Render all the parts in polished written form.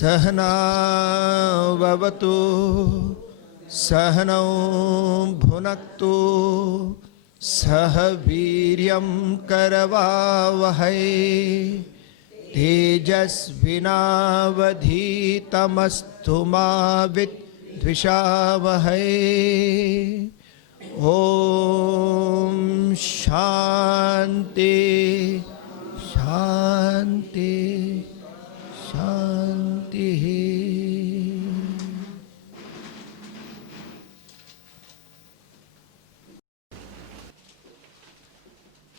सहना भवतु सहनौ भुनक्तु सह वीर्यं करवावहै तेजस्विनावधीतमस्तु मा विद्विषावहै। ओम शांति शांति शांति।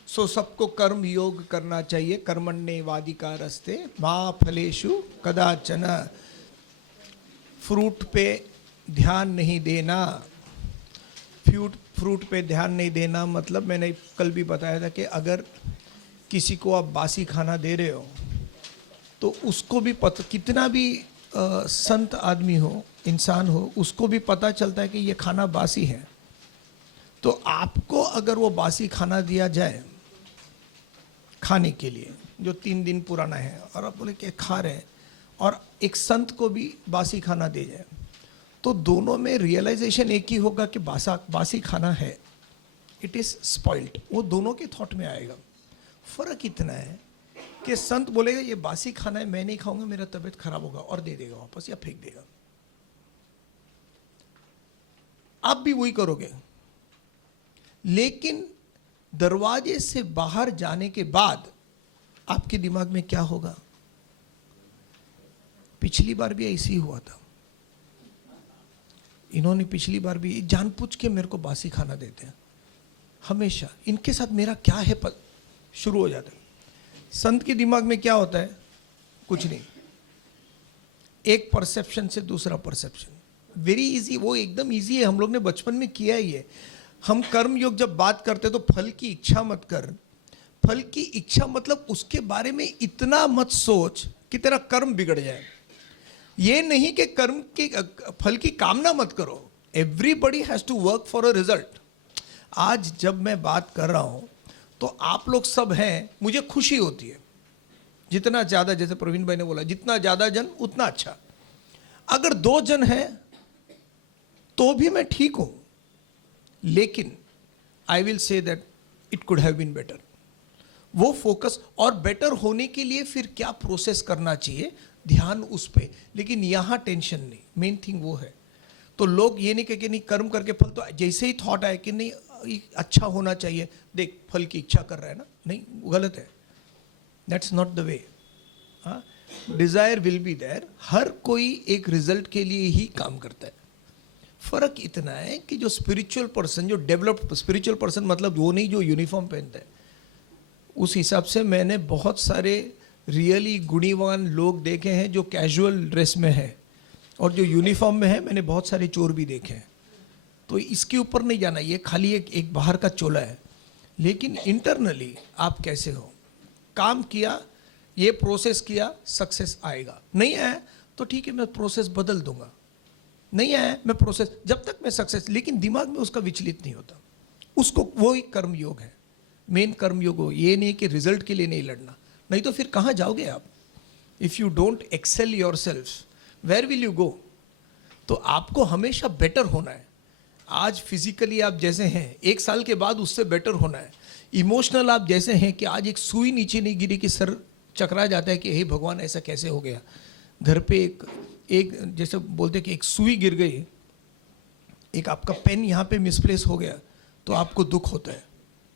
सो सबको कर्म योग करना चाहिए। कर्मण्येवाधिकारस्ते मा फलेषु कदाचन। फ्रूट पे ध्यान नहीं देना। फ्रूट पे ध्यान नहीं देना मतलब मैंने कल भी बताया था कि अगर किसी को आप बासी खाना दे रहे हो तो उसको भी पता, कितना भी संत आदमी हो, इंसान हो, उसको भी पता चलता है कि ये खाना बासी है। तो आपको अगर वो बासी खाना दिया जाए खाने के लिए जो 3 दिन पुराना है और आप बोले कि खा रहे हैं, और एक संत को भी बासी खाना दे जाए, तो दोनों में रियलाइजेशन एक ही होगा कि बासी खाना है, इट इज़ स्पॉइल्ड। वो दोनों के थॉट में आएगा। फ़र्क इतना है कि संत बोलेगा ये बासी खाना है, मैं नहीं खाऊंगा, मेरा तबीयत खराब होगा, और दे देगा वापस या फेंक देगा। आप भी वही करोगे, लेकिन दरवाजे से बाहर जाने के बाद आपके दिमाग में क्या होगा? पिछली बार भी ऐसे ही हुआ था, इन्होंने पिछली बार भी जानबूझ के मेरे को बासी खाना देते हैं, हमेशा इनके साथ मेरा क्या है शुरू हो जाता है। संत के दिमाग में क्या होता है? कुछ नहीं, एक परसेप्शन से दूसरा परसेप्शन, वेरी इजी, वो एकदम इजी है, हम लोग ने बचपन में किया ही है। हम कर्म योग जब बात करते तो फल की इच्छा मत कर। फल की इच्छा मतलब उसके बारे में इतना मत सोच कि तेरा कर्म बिगड़ जाए। ये नहीं कि कर्म की फल की कामना मत करो। Everybody has to work for a result. आज जब मैं बात कर रहा हूं तो आप लोग सब हैं, मुझे खुशी होती है। जितना ज़्यादा, जैसे प्रवीण भाई ने बोला, जितना ज़्यादा जन उतना अच्छा। अगर 2 जन हैं तो भी मैं ठीक हूं, लेकिन I will say that it could have been better. वो फोकस, और बेटर होने के लिए फिर क्या प्रोसेस करना चाहिए, ध्यान उस पे। लेकिन यहाँ टेंशन नहीं, मेन थिंग वो है। तो लोग ये नहीं कहे कि नहीं कर्म करके फल, तो जैसे ही थॉट आए कि नहीं अच्छा होना चाहिए, देख फल की इच्छा कर रहा है ना, नहीं गलत है, that's not the way. Desire will be there. हर कोई एक रिजल्ट के लिए ही काम करता है। फर्क इतना है कि जो स्पिरिचुअल पर्सन, जो डेवलप्ड स्पिरिचुअल पर्सन, मतलब वो नहीं जो यूनिफॉर्म पहनता है, उस हिसाब से मैंने बहुत सारे रियली गुणीवान लोग देखे हैं जो कैजुअल ड्रेस में है, और जो यूनिफॉर्म में है मैंने बहुत सारे चोर भी देखे हैं। तो इसके ऊपर नहीं जाना, ये खाली एक बाहर का चोला है। लेकिन इंटरनली आप कैसे हो, काम किया, ये प्रोसेस किया, सक्सेस आएगा। नहीं आया तो ठीक है, मैं प्रोसेस बदल दूंगा। नहीं आया मैं प्रोसेस, जब तक मैं सक्सेस, लेकिन दिमाग में उसका विचलित नहीं होता। उसको वो ही कर्म योग है, मेन कर्म योग हो। ये नहीं कि रिजल्ट के लिए नहीं लड़ना, नहीं तो फिर कहाँ जाओगे आप? If you don't excel yourself, where will you go? तो आपको हमेशा बेटर होना है। आज फिजिकली आप जैसे हैं, 1 साल के बाद उससे बेटर होना है। इमोशनल आप जैसे हैं कि आज एक सुई नीचे नहीं गिरी कि सर चकरा जाता है कि हे भगवान ऐसा कैसे हो गया। घर पे एक जैसे बोलते कि एक सुई गिर गई, एक आपका पेन यहाँ पे मिसप्लेस हो गया, तो आपको दुख होता है।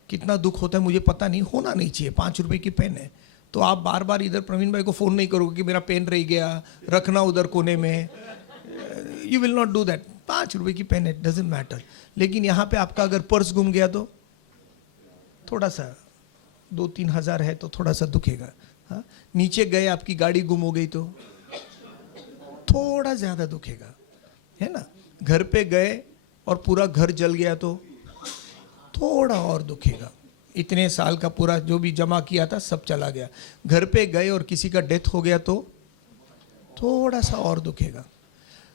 कितना दुख होता है मुझे पता नहीं, होना नहीं चाहिए। 5 रुपए की पेन है तो आप बार बार इधर प्रवीण भाई को फ़ोन नहीं करोगे कि मेरा पेन रह गया, रखना उधर कोने में। You will not do that. 5 रुपए की पेन है, डजेंट मैटर। लेकिन यहाँ पे आपका अगर पर्स गुम गया तो थोड़ा सा 2-3 हज़ार है तो थोड़ा सा दुखेगा। हाँ, नीचे गए आपकी गाड़ी गुम हो गई तो थोड़ा ज़्यादा दुखेगा, है ना। घर पे गए और पूरा घर जल गया तो थोड़ा और दुखेगा। इतने साल का पूरा जो भी जमा किया था सब चला गया। घर पे गए और किसी का डेथ हो गया तो थोड़ा सा और दुखेगा।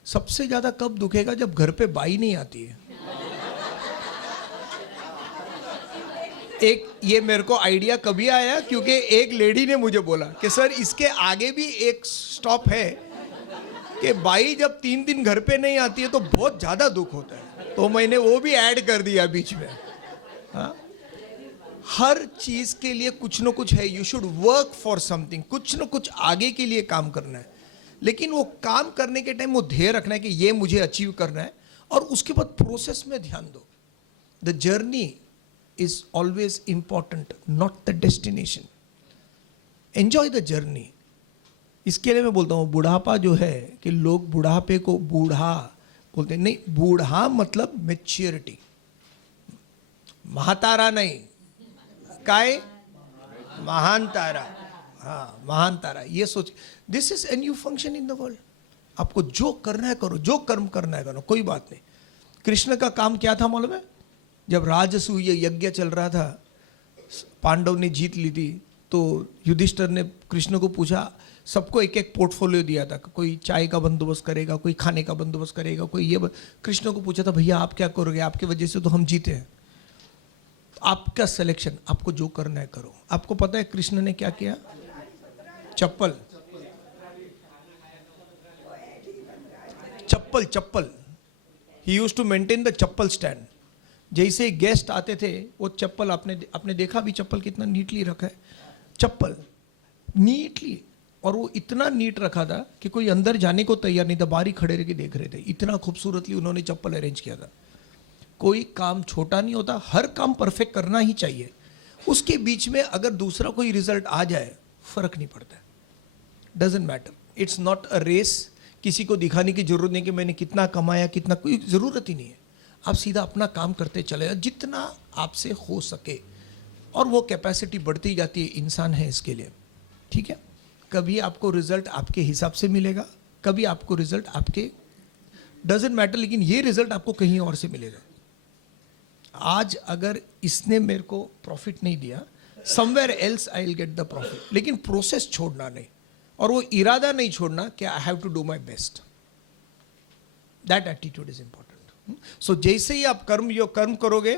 सबसे ज्यादा कब दुखेगा? जब घर पे बाई नहीं आती है। एक ये मेरे को आइडिया कभी आया क्योंकि एक लेडी ने मुझे बोला कि सर इसके आगे भी एक स्टॉप है कि बाई जब 3 दिन घर पे नहीं आती है तो बहुत ज्यादा दुख होता है, तो मैंने वो भी ऐड कर दिया बीच में। हाँ? हर चीज के लिए कुछ न कुछ है। You should work for something, कुछ न कुछ आगे के लिए काम करना है, लेकिन वो काम करने के टाइम वो ध्येय रखना है कि ये मुझे अचीव करना है, और उसके बाद प्रोसेस में ध्यान दो। The journey is always important, not the destination. Enjoy the journey. इसके लिए मैं बोलता हूँ बुढ़ापा जो है कि लोग बुढ़ापे को बूढ़ा बोलते हैं, नहीं, बूढ़ा मतलब मैच्योरिटी। महातारा नहीं, काय महान तारा। हाँ, महान तारा। ये सोच, this is an you function in the world. आपको जो करना है करो, जो कर्म करना है करो, कोई बात नहीं। कृष्ण का काम क्या था मालूम है? जब राजसूय यज्ञ चल रहा था, पांडव ने जीत ली थी, तो युधिष्ठिर ने कृष्ण को पूछा, सबको एक एक पोर्टफोलियो दिया था, कोई चाय का बंदोबस्त करेगा, कोई खाने का बंदोबस्त करेगा, कोई ये कृष्ण को पूछा था, भैया आप क्या करोगे, आपकी वजह से तो हम जीते हैं। आपका सिलेक्शन, आपको जो करना है करो। आपको पता है कृष्ण ने क्या किया? चप्पल चप्पल चप्पल ही यूज्ड टू मेंटेन द चप्पल स्टैंड। जैसे गेस्ट आते थे, वो चप्पल आपने देखा भी, चप्पल कितना नीटली रखा है, चप्पल नीटली। और वो इतना नीट रखा था कि कोई अंदर जाने को तैयार नहीं था, बाहर ही खड़े रह के देख रहे थे। इतना खूबसूरतली उन्होंने चप्पल अरेंज किया था। कोई काम छोटा नहीं होता, हर काम परफेक्ट करना ही चाहिए। उसके बीच में अगर दूसरा कोई रिजल्ट आ जाए, फर्क नहीं पड़ता, doesn't matter. It's not a race. किसी को दिखाने की जरूरत नहीं कि मैंने कितना कमाया, कितना, कोई जरूरत ही नहीं है। आप सीधा अपना काम करते चले जाओ जितना आपसे हो सके, और वो कैपेसिटी बढ़ती जाती है। इंसान है इसके लिए, ठीक है? कभी आपको रिजल्ट आपके हिसाब से मिलेगा, कभी आपको रिजल्ट आपके, डजेंट मैटर, लेकिन ये रिजल्ट आपको कहीं और से मिलेगा। आज अगर इसने मेरे को प्रॉफिट नहीं दिया, somewhere else I will get the profit. लेकिन प्रोसेस छोड़ना नहीं, और वो इरादा नहीं छोड़ना कि I have to do my best. That attitude is important. So जैसे ही आप कर्म करोगे,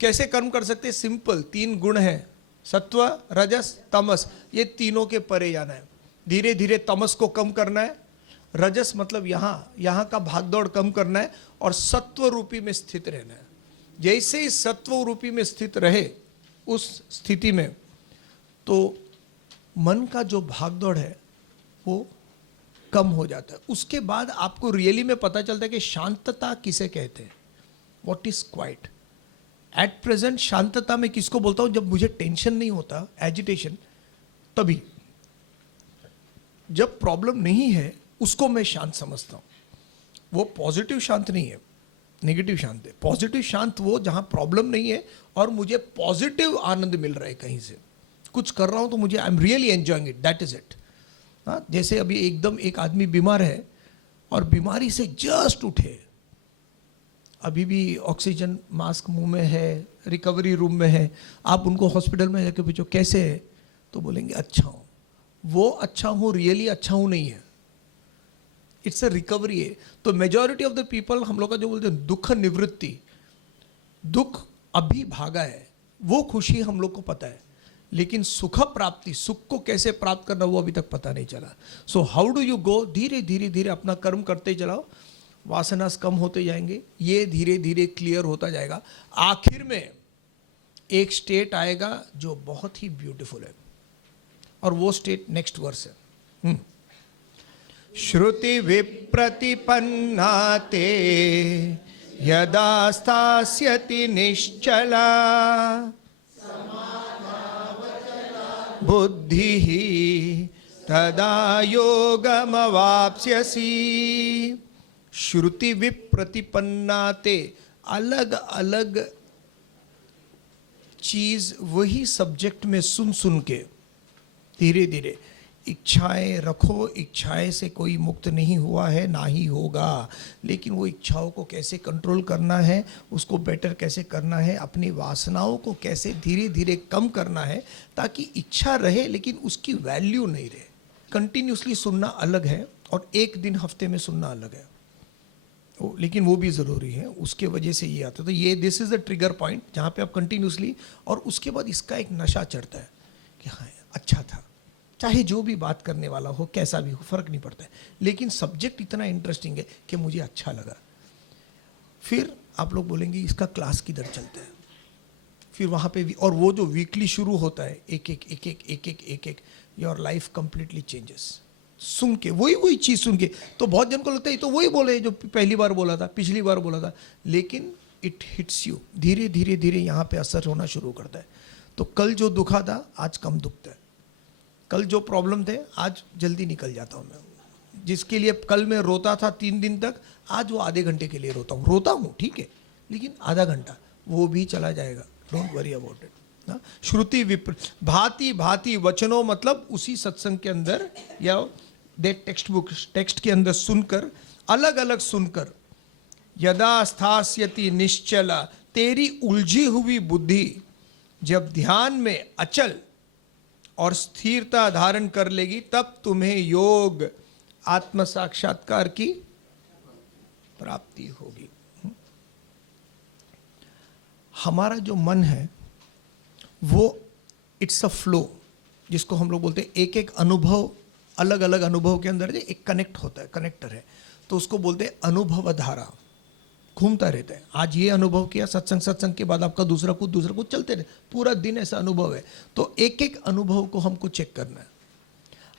कैसे कर्म कर सकते हैं? सिंपल, 3 गुण है, सत्व, रजस, तमस। ये तीनों के परे जाना है। धीरे धीरे तमस को कम करना है, रजस मतलब यहाँ का भागदौड़ कम करना है, और सत्व रूपी में स्थित रहना है। जैसे ही सत्व रूपी में स्थित रहे, उस स्थिति में तो मन का जो भागदौड़ है वो कम हो जाता है। उसके बाद आपको रियली में पता चलता है कि शांतता किसे कहते हैं, what is quite. At present शांतता में किसको बोलता हूं? जब मुझे टेंशन नहीं होता, एजिटेशन, तभी। जब प्रॉब्लम नहीं है, उसको मैं शांत समझता हूं। वो पॉजिटिव शांत नहीं है, नेगेटिव शांत है। पॉजिटिव शांत वो जहां प्रॉब्लम नहीं है और मुझे पॉजिटिव आनंद मिल रहा है, कहीं से कुछ कर रहा हूं तो मुझे I am really enjoying it, that is it. हाँ, जैसे अभी एकदम एक आदमी बीमार है और बीमारी से जस्ट उठे, अभी भी ऑक्सीजन मास्क मुंह में है, रिकवरी रूम में है, आप उनको हॉस्पिटल में जाके पूछो कैसे है, तो बोलेंगे अच्छा हूँ। वो अच्छा हूँ रियली अच्छा हूँ नहीं है, इट्स अ रिकवरी है। तो मेजॉरिटी ऑफ द पीपल हम लोग का जो बोलते हैं दुख निवृत्ति, दुख अभी भागा है, वो खुशी हम लोग को पता है, लेकिन सुख प्राप्ति, सुख को कैसे प्राप्त करना वो अभी तक पता नहीं चला। So how do you go? धीरे धीरे धीरे अपना कर्म करते चलाओ, वासनास कम होते जाएंगे, ये धीरे धीरे क्लियर होता जाएगा। आखिर में एक स्टेट आएगा जो बहुत ही ब्यूटीफुल है, और वो स्टेट नेक्स्ट वर्स है। श्रुति विप्रतिपन्ना ते यदा स्थास्यति निश्चला बुद्धि तदा योगमवाप्स्यसि। श्रुति विप्रतिपन्नाते, अलग अलग चीज वही सब्जेक्ट में सुन सुन के धीरे धीरे इच्छाएं रखो। इच्छाएं से कोई मुक्त नहीं हुआ है, ना ही होगा, लेकिन वो इच्छाओं को कैसे कंट्रोल करना है, उसको बेटर कैसे करना है, अपनी वासनाओं को कैसे धीरे धीरे कम करना है, ताकि इच्छा रहे लेकिन उसकी वैल्यू नहीं रहे। कंटिन्यूसली सुनना अलग है और एक दिन हफ्ते में सुनना अलग है, लेकिन वो भी ज़रूरी है, उसके वजह से ये आता है। तो ये this is the trigger point जहाँ पे आप कंटिन्यूसली, और उसके बाद इसका एक नशा चढ़ता है कि हाँ अच्छा था, चाहे जो भी बात करने वाला हो कैसा भी हो फ़र्क नहीं पड़ता है, लेकिन सब्जेक्ट इतना इंटरेस्टिंग है कि मुझे अच्छा लगा। फिर आप लोग बोलेंगे इसका क्लास किधर चलता है, फिर वहाँ पे भी, और वो जो वीकली शुरू होता है एक एक एक एक एक एक एक एक, योर लाइफ कंप्लीटली चेंजेस। सुन के वही चीज़ सुन के तो बहुत जन को लगता है ये तो वही बोले जो पहली बार बोला था, पिछली बार बोला था, लेकिन इट हिट्स यू, धीरे धीरे धीरे यहाँ पे असर होना शुरू करता है। तो कल जो दुखा था आज कम दुखता है, कल जो प्रॉब्लम थे आज जल्दी निकल जाता हूँ मैं। जिसके लिए कल मैं रोता था 3 दिन तक, आज वो आधे घंटे के लिए रोता हूँ ठीक है, लेकिन आधा घंटा वो भी चला जाएगा, डोंट वरी अबाउट इट। श्रुति विप्र भांति भांति वचनों, मतलब उसी सत्संग के अंदर या दे टेक्स्ट बुक टेक्स्ट के अंदर सुनकर, अलग अलग सुनकर, यदा स्थास्यति निश्चला, तेरी उलझी हुई बुद्धि जब ध्यान में अचल और स्थिरता धारण कर लेगी, तब तुम्हें योग आत्म साक्षात्कार की प्राप्ति होगी। हमारा जो मन है वो इट्स अ फ्लो, जिसको हम लोग बोलते हैं एक एक अनुभव, अलग अलग अनुभव के अंदर एक कनेक्ट होता है, कनेक्टर है, तो उसको बोलते हैं अनुभव धारा, घूमता रहता है। आज ये अनुभव किया, सत्संग के बाद आपका दूसरा कुछ चलते रहे, पूरा दिन ऐसा अनुभव है। तो एक एक अनुभव को हमको चेक करना है।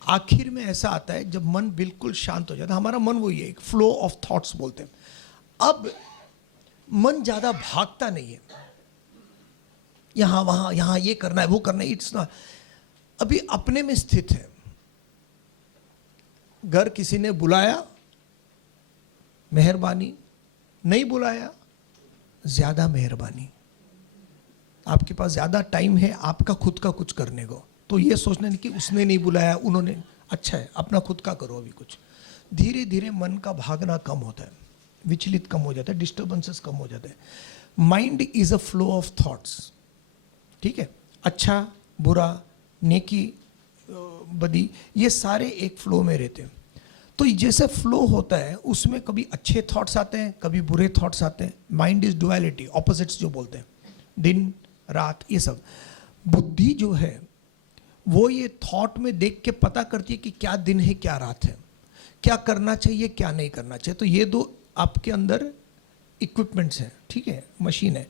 आखिर में ऐसा आता है जब मन बिल्कुल शांत हो जाता है, हमारा मन वही है, एक फ्लो ऑफ थॉट्स बोलते हैं। अब मन ज़्यादा भागता नहीं है, यहाँ वहाँ, यहाँ ये करना है वो करना है, इट्स नॉट, अभी अपने में स्थित है। घर किसी ने बुलाया, मेहरबानी, नहीं बुलाया, ज्यादा मेहरबानी। आपके पास ज्यादा टाइम है आपका खुद का कुछ करने को, तो ये सोचना नहीं कि उसने नहीं बुलाया, उन्होंने, अच्छा है अपना खुद का करो अभी कुछ। धीरे धीरे मन का भागना कम होता है, विचलित कम हो जाता है, डिस्टर्बेंसेस कम हो जाते हैं। Mind is a flow of thoughts, ठीक है, अच्छा बुरा, नेकी बदी, ये सारे एक फ्लो में रहते हैं। तो जैसे फ्लो होता है उसमें कभी अच्छे थॉट्स आते हैं, कभी बुरे थॉट्स आते हैं। माइंड इज डुअलिटी, ऑपोजिट्स जो बोलते हैं, दिन रात ये सब। बुद्धि जो है वो ये थॉट में देख के पता करती है कि क्या दिन है क्या रात है, क्या करना चाहिए क्या नहीं करना चाहिए। तो ये दो आपके अंदर इक्विपमेंट्स हैं, ठीक है, मशीन है।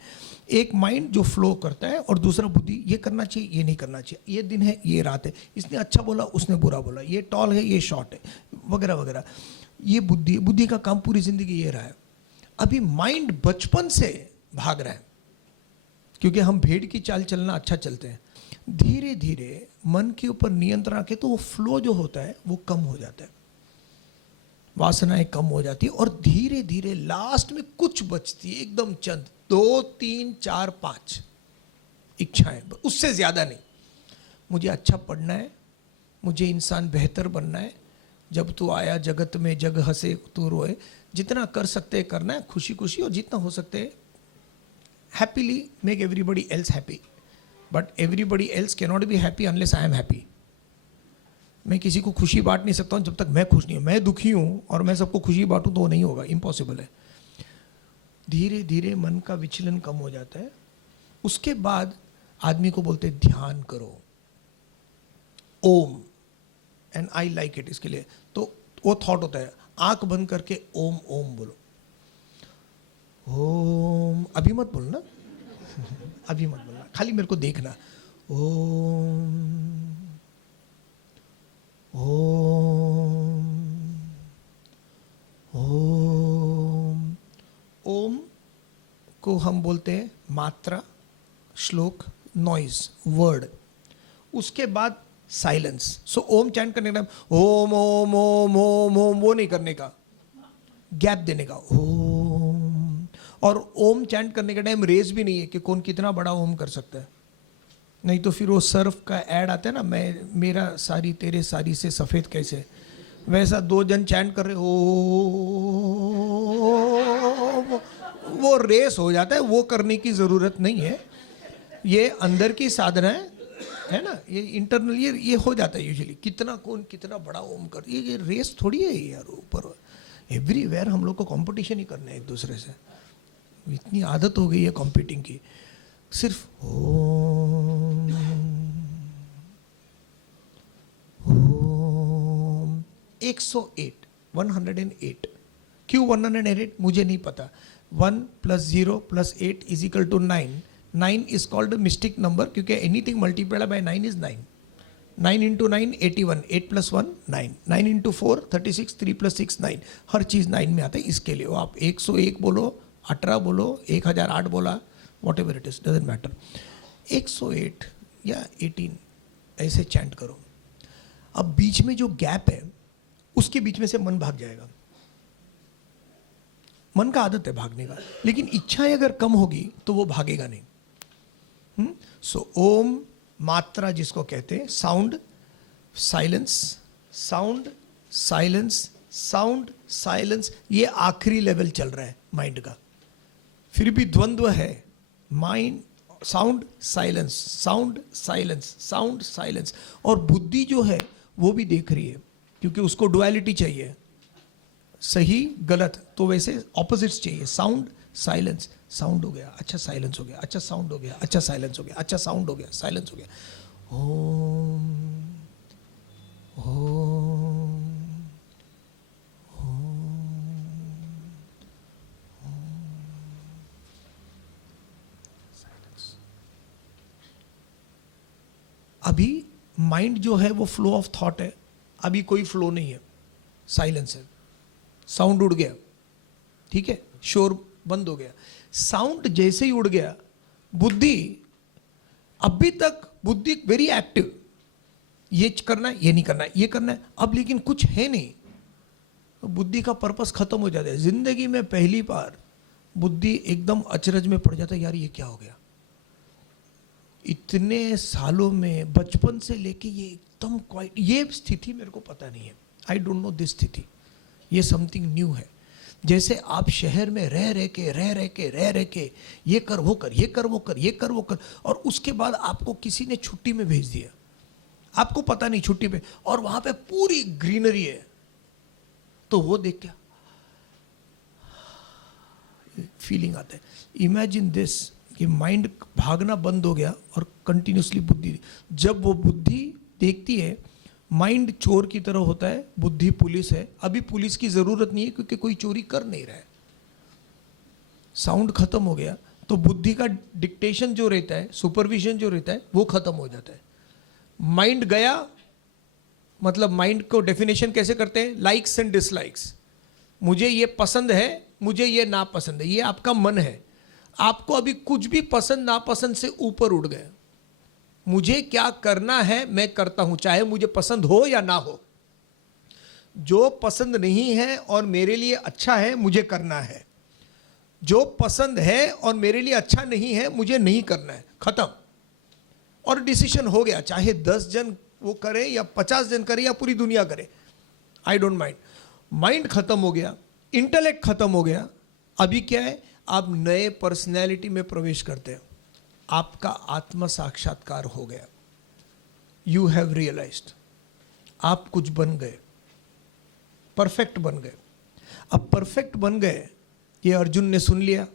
एक माइंड जो फ्लो करता है और दूसरा बुद्धि, ये करना चाहिए ये नहीं करना चाहिए, ये दिन है ये रात है, इसने अच्छा बोला उसने बुरा बोला, ये टॉल है ये शॉर्ट है, वगैरह वगैरह। ये बुद्धि का काम पूरी जिंदगी ये रहा है। अभी माइंड बचपन से भाग रहा है, क्योंकि हम भेड़ की चाल चलना अच्छा चलते हैं। धीरे धीरे मन के ऊपर नियंत्रण रखे तो वो फ्लो जो होता है वो कम हो जाता है, वासनाएं कम हो जाती है, और धीरे धीरे लास्ट में कुछ बचती है, एकदम चंद 2 3 4 5 इच्छाएं, उससे ज्यादा नहीं। मुझे अच्छा पढ़ना है, मुझे इंसान बेहतर बनना है, जब तू आया जगत में जग हंसे तू रोए, जितना कर सकते हैं करना है खुशी खुशी, और जितना हो सकते हैं happily make everybody else happy, but everybody else can not be happy unless I am happy. मैं किसी को खुशी बांट नहीं सकता हूँ जब तक मैं खुश नहीं हूँ। मैं दुखी हूँ और मैं सबको खुशी बांटूँ तो वो नहीं होगा, इम्पॉसिबल है। धीरे धीरे मन का विचलन कम हो जाता है। उसके बाद आदमी को बोलते हैं ध्यान करो, ओम, एंड आई लाइक इट। इसके लिए तो वो थॉट होता है, आंख बंद करके ओम ओम बोलो, ओम, अभी मत बोलना अभी मत बोलना, खाली मेरे को देखना, ओम ओम ओम। ओम को हम बोलते हैं मात्रा, श्लोक, नॉइज, वर्ड। उसके बाद साइलेंस। सो ओम चैंट करने का टाइम ओम ओम ओम ओम ओम वो नहीं करने का, गैप देने का, ओम। और ओम चैंट करने का टाइम रेस भी नहीं है कि कौन कितना बड़ा ओम कर सकता है, नहीं तो फिर वो सर्फ का ऐड आता है ना, मैं मेरा साड़ी तेरे साड़ी से सफ़ेद कैसे, वैसा 2 जन चैंट कर रहे हो, वो रेस हो जाता है। वो करने की ज़रूरत नहीं है, ये अंदर की साधना है। है ना, ये इंटरनल ये हो जाता है यूजुअली, कितना कौन कितना बड़ा ओम कर, ये रेस थोड़ी है यार ऊपर, एवरीवेयर हम लोग को कंपटीशन ही करना है एक दूसरे से, इतनी आदत हो गई है कॉम्पिटिंग की। सिर्फ ओम ओम 108 108 क्यों 108 मुझे नहीं पता। 1 + 0 + 8 = 9। 9 is called a mystic number क्योंकि anything multiplied by 9 is 9। 9 × 9 81, 8 + 1 9, 9 × 4 36, 3 + 6 9, हर चीज़ 9 में आता है। इसके लिए वो आप 101 बोलो, 18 बोलो, 1008 बोला, what ever it is doesn't matter, 108 या 18 ऐसे चैंट करो। अब बीच में जो गैप है उसके बीच में से मन भाग जाएगा। मन का आदत है भागने का, लेकिन इच्छाएं अगर कम होगी तो वो भागेगा नहीं। सो ओम मात्रा जिसको कहते हैं, sound silence, sound silence, sound silence, ये आखिरी लेवल चल रहा है माइंड का। फिर भी द्वंद्व है, mind sound silence, sound silence, sound silence. और बुद्धि जो है वो भी देख रही है क्योंकि उसको डुअलिटी चाहिए, सही गलत, तो वैसे ऑपोजिट्स चाहिए। साउंड साइलेंस, साउंड हो गया, अच्छा साइलेंस हो गया, अच्छा साउंड हो गया, अच्छा साइलेंस हो गया, अच्छा साउंड हो गया, साइलेंस हो गया। ओम ओम अभी माइंड जो है वो फ्लो ऑफ थॉट है, अभी कोई फ्लो नहीं है, साइलेंस है। साउंड उड़ गया, ठीक है, शोर बंद हो गया। साउंड जैसे ही उड़ गया, बुद्धि, अभी तक बुद्धि वेरी एक्टिव, ये करना है, ये नहीं करना है, ये करना है, अब लेकिन कुछ है नहीं, तो बुद्धि का पर्पस खत्म हो जाता है। जिंदगी में पहली बार बुद्धि एकदम अचरज में पड़ जाता है, यार ये क्या हो गया। इतने सालों में बचपन से लेके ये एकदम क्वाइट, ये स्थिति मेरे को पता नहीं है, आई डोंट नो दिस स्थिति, ये समथिंग न्यू है। जैसे आप शहर में रह रह के ये कर वो कर, ये कर वो कर, ये कर वो कर, और उसके बाद आपको किसी ने छुट्टी में भेज दिया, आपको पता नहीं छुट्टी पे, और वहां पे पूरी ग्रीनरी है, तो वो देख के फीलिंग आता है। इमेजिन दिस कि माइंड भागना बंद हो गया और कंटिन्यूसली बुद्धि, जब वो बुद्धि देखती है माइंड चोर की तरह होता है, बुद्धि पुलिस है। अभी पुलिस की जरूरत नहीं है क्योंकि कोई चोरी कर नहीं रहा है, साउंड खत्म हो गया, तो बुद्धि का डिक्टेशन जो रहता है, सुपरविजन जो रहता है, वो खत्म हो जाता है। माइंड गया, मतलब माइंड को डेफिनेशन कैसे करते हैं, लाइक्स एंड डिसलाइक्स। मुझे ये पसंद है, मुझे ये नापसंद है, ये आपका मन है। आपको अभी कुछ भी पसंद नापसंद से ऊपर उठ गए। मुझे क्या करना है मैं करता हूं, चाहे मुझे पसंद हो या ना हो। जो पसंद नहीं है और मेरे लिए अच्छा है मुझे करना है, जो पसंद है और मेरे लिए अच्छा नहीं है मुझे नहीं करना है, खत्म। और डिसीजन हो गया, चाहे 10 जन वो करे या 50 जन करे या पूरी दुनिया करे, आई डोंट माइंड। माइंड खत्म हो गया, इंटेलेक्ट खत्म हो गया। अभी क्या है, आप नए पर्सनैलिटी में प्रवेश करते हैं, आपका आत्म साक्षात्कार हो गया, यू हैव रियलाइज्ड, आप कुछ बन गए, परफेक्ट बन गए। अब परफेक्ट बन गए, ये अर्जुन ने सुन लिया।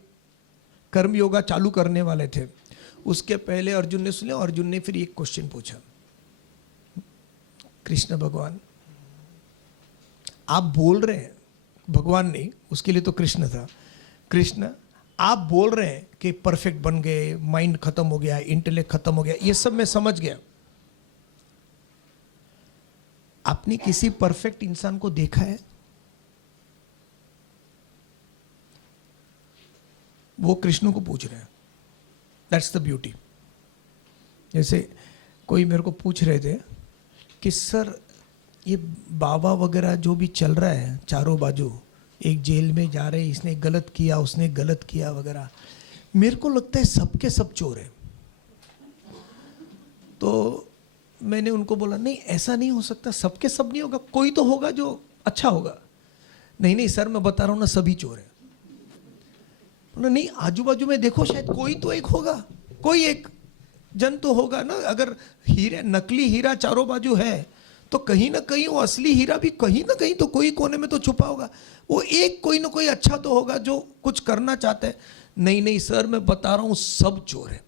कर्म योगा चालू करने वाले थे, उसके पहले अर्जुन ने सुन लिया। अर्जुन ने फिर एक क्वेश्चन पूछा, कृष्ण भगवान आप बोल रहे हैं, भगवान नहीं, उसके लिए तो कृष्ण था, कृष्ण आप बोल रहे हैं कि परफेक्ट बन गए, माइंड खत्म हो गया, इंटेलेक्ट खत्म हो गया, ये सब मैं समझ गया। आपने किसी परफेक्ट इंसान को देखा है? वो कृष्ण को पूछ रहे हैं, दैट्स द ब्यूटी। जैसे कोई मेरे को पूछ रहे थे कि सर ये बाबा वगैरह जो भी चल रहा है चारों बाजू, एक जेल में जा रहे, इसने गलत किया, उसने गलत किया वगैरह, मेरे को लगता है सबके सब चोर है। तो मैंने उनको बोला नहीं ऐसा नहीं हो सकता, सबके सब नहीं होगा, कोई तो होगा जो अच्छा होगा। नहीं नहीं सर मैं बता रहा हूँ ना, सभी चोर है। बोला नहीं आजू बाजू में देखो, शायद कोई तो एक होगा, कोई एक। जंतु होगा ना। अगर हीरे नकली हीरा चारों बाजू है तो कहीं ना कहीं वो असली हीरा भी कहीं ना कहीं तो कोई कोने में तो छुपा होगा। वो एक कोई ना कोई अच्छा तो होगा जो कुछ करना चाहता है। नहीं नहीं सर, मैं बता रहा हूं सब चोर है।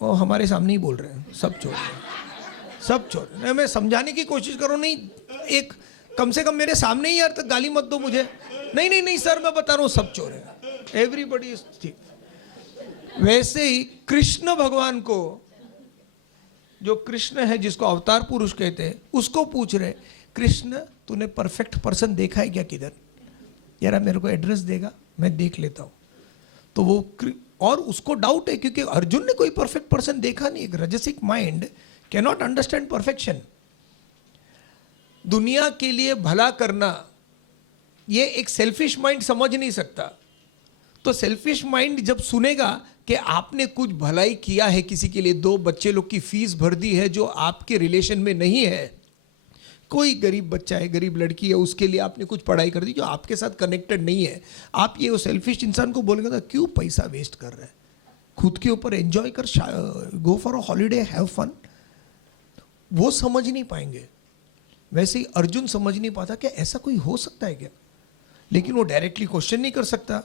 वो हमारे सामने ही बोल रहे हैं सब चोर है, सब चोर है। मैं समझाने की कोशिश करूं, नहीं एक कम से कम मेरे सामने ही यार तो गाली मत दो मुझे। नहीं नहीं नहीं सर, मैं बता रहा हूं सब चोर है, एवरीबॉडी इज ठीक। वैसे ही कृष्ण भगवान को, जो कृष्ण है जिसको अवतार पुरुष कहते हैं, उसको पूछ रहे कृष्ण तूने परफेक्ट पर्सन देखा है क्या किधर, यार मेरे को एड्रेस देगा मैं देख लेता हूं। तो वो और उसको डाउट है क्योंकि अर्जुन ने कोई परफेक्ट पर्सन देखा नहीं। एक रजसिक mind can not understand perfection. दुनिया के लिए भला करना ये एक सेल्फिश माइंड समझ नहीं सकता। तो सेल्फिश माइंड जब सुनेगा कि आपने कुछ भलाई किया है किसी के लिए, 2 बच्चे लोग की फीस भर दी है जो आपके रिलेशन में नहीं है, कोई गरीब बच्चा है, गरीब लड़की है, उसके लिए आपने कुछ पढ़ाई कर दी जो आपके साथ कनेक्टेड नहीं है, आप ये वो सेल्फिश इंसान को बोलेंगे ना क्यों पैसा वेस्ट कर रहे हैं, खुद के ऊपर एंजॉय कर, go for a holiday, have fun. वो समझ नहीं पाएंगे। वैसे ही अर्जुन समझ नहीं पाता कि ऐसा कोई हो सकता है क्या, लेकिन वो डायरेक्टली क्वेश्चन नहीं कर सकता।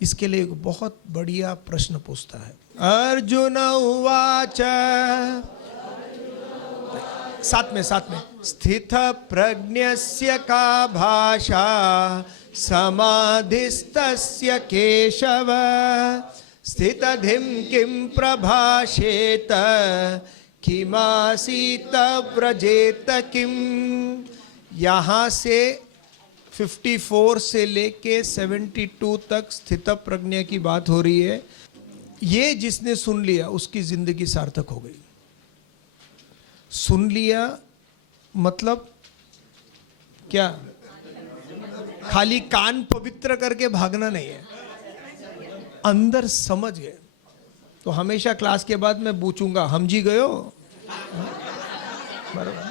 इसके लिए एक बहुत बढ़िया प्रश्न पूछता है। अर्जुन उवाच, साथ में स्थित प्रज्ञस्य का भाषा समाधिस्तस्य केशव स्थितधिम किम प्रभाषेत किमासीत व्रजेत किम। यहाँ से 54 से लेके 72 तक स्थित प्रज्ञा की बात हो रही है। ये जिसने सुन लिया उसकी जिंदगी सार्थक हो गई। सुन लिया मतलब क्या, खाली कान पवित्र करके भागना नहीं है, अंदर समझ गए। तो हमेशा क्लास के बाद मैं पूछूंगा हम जी गयो, बराबर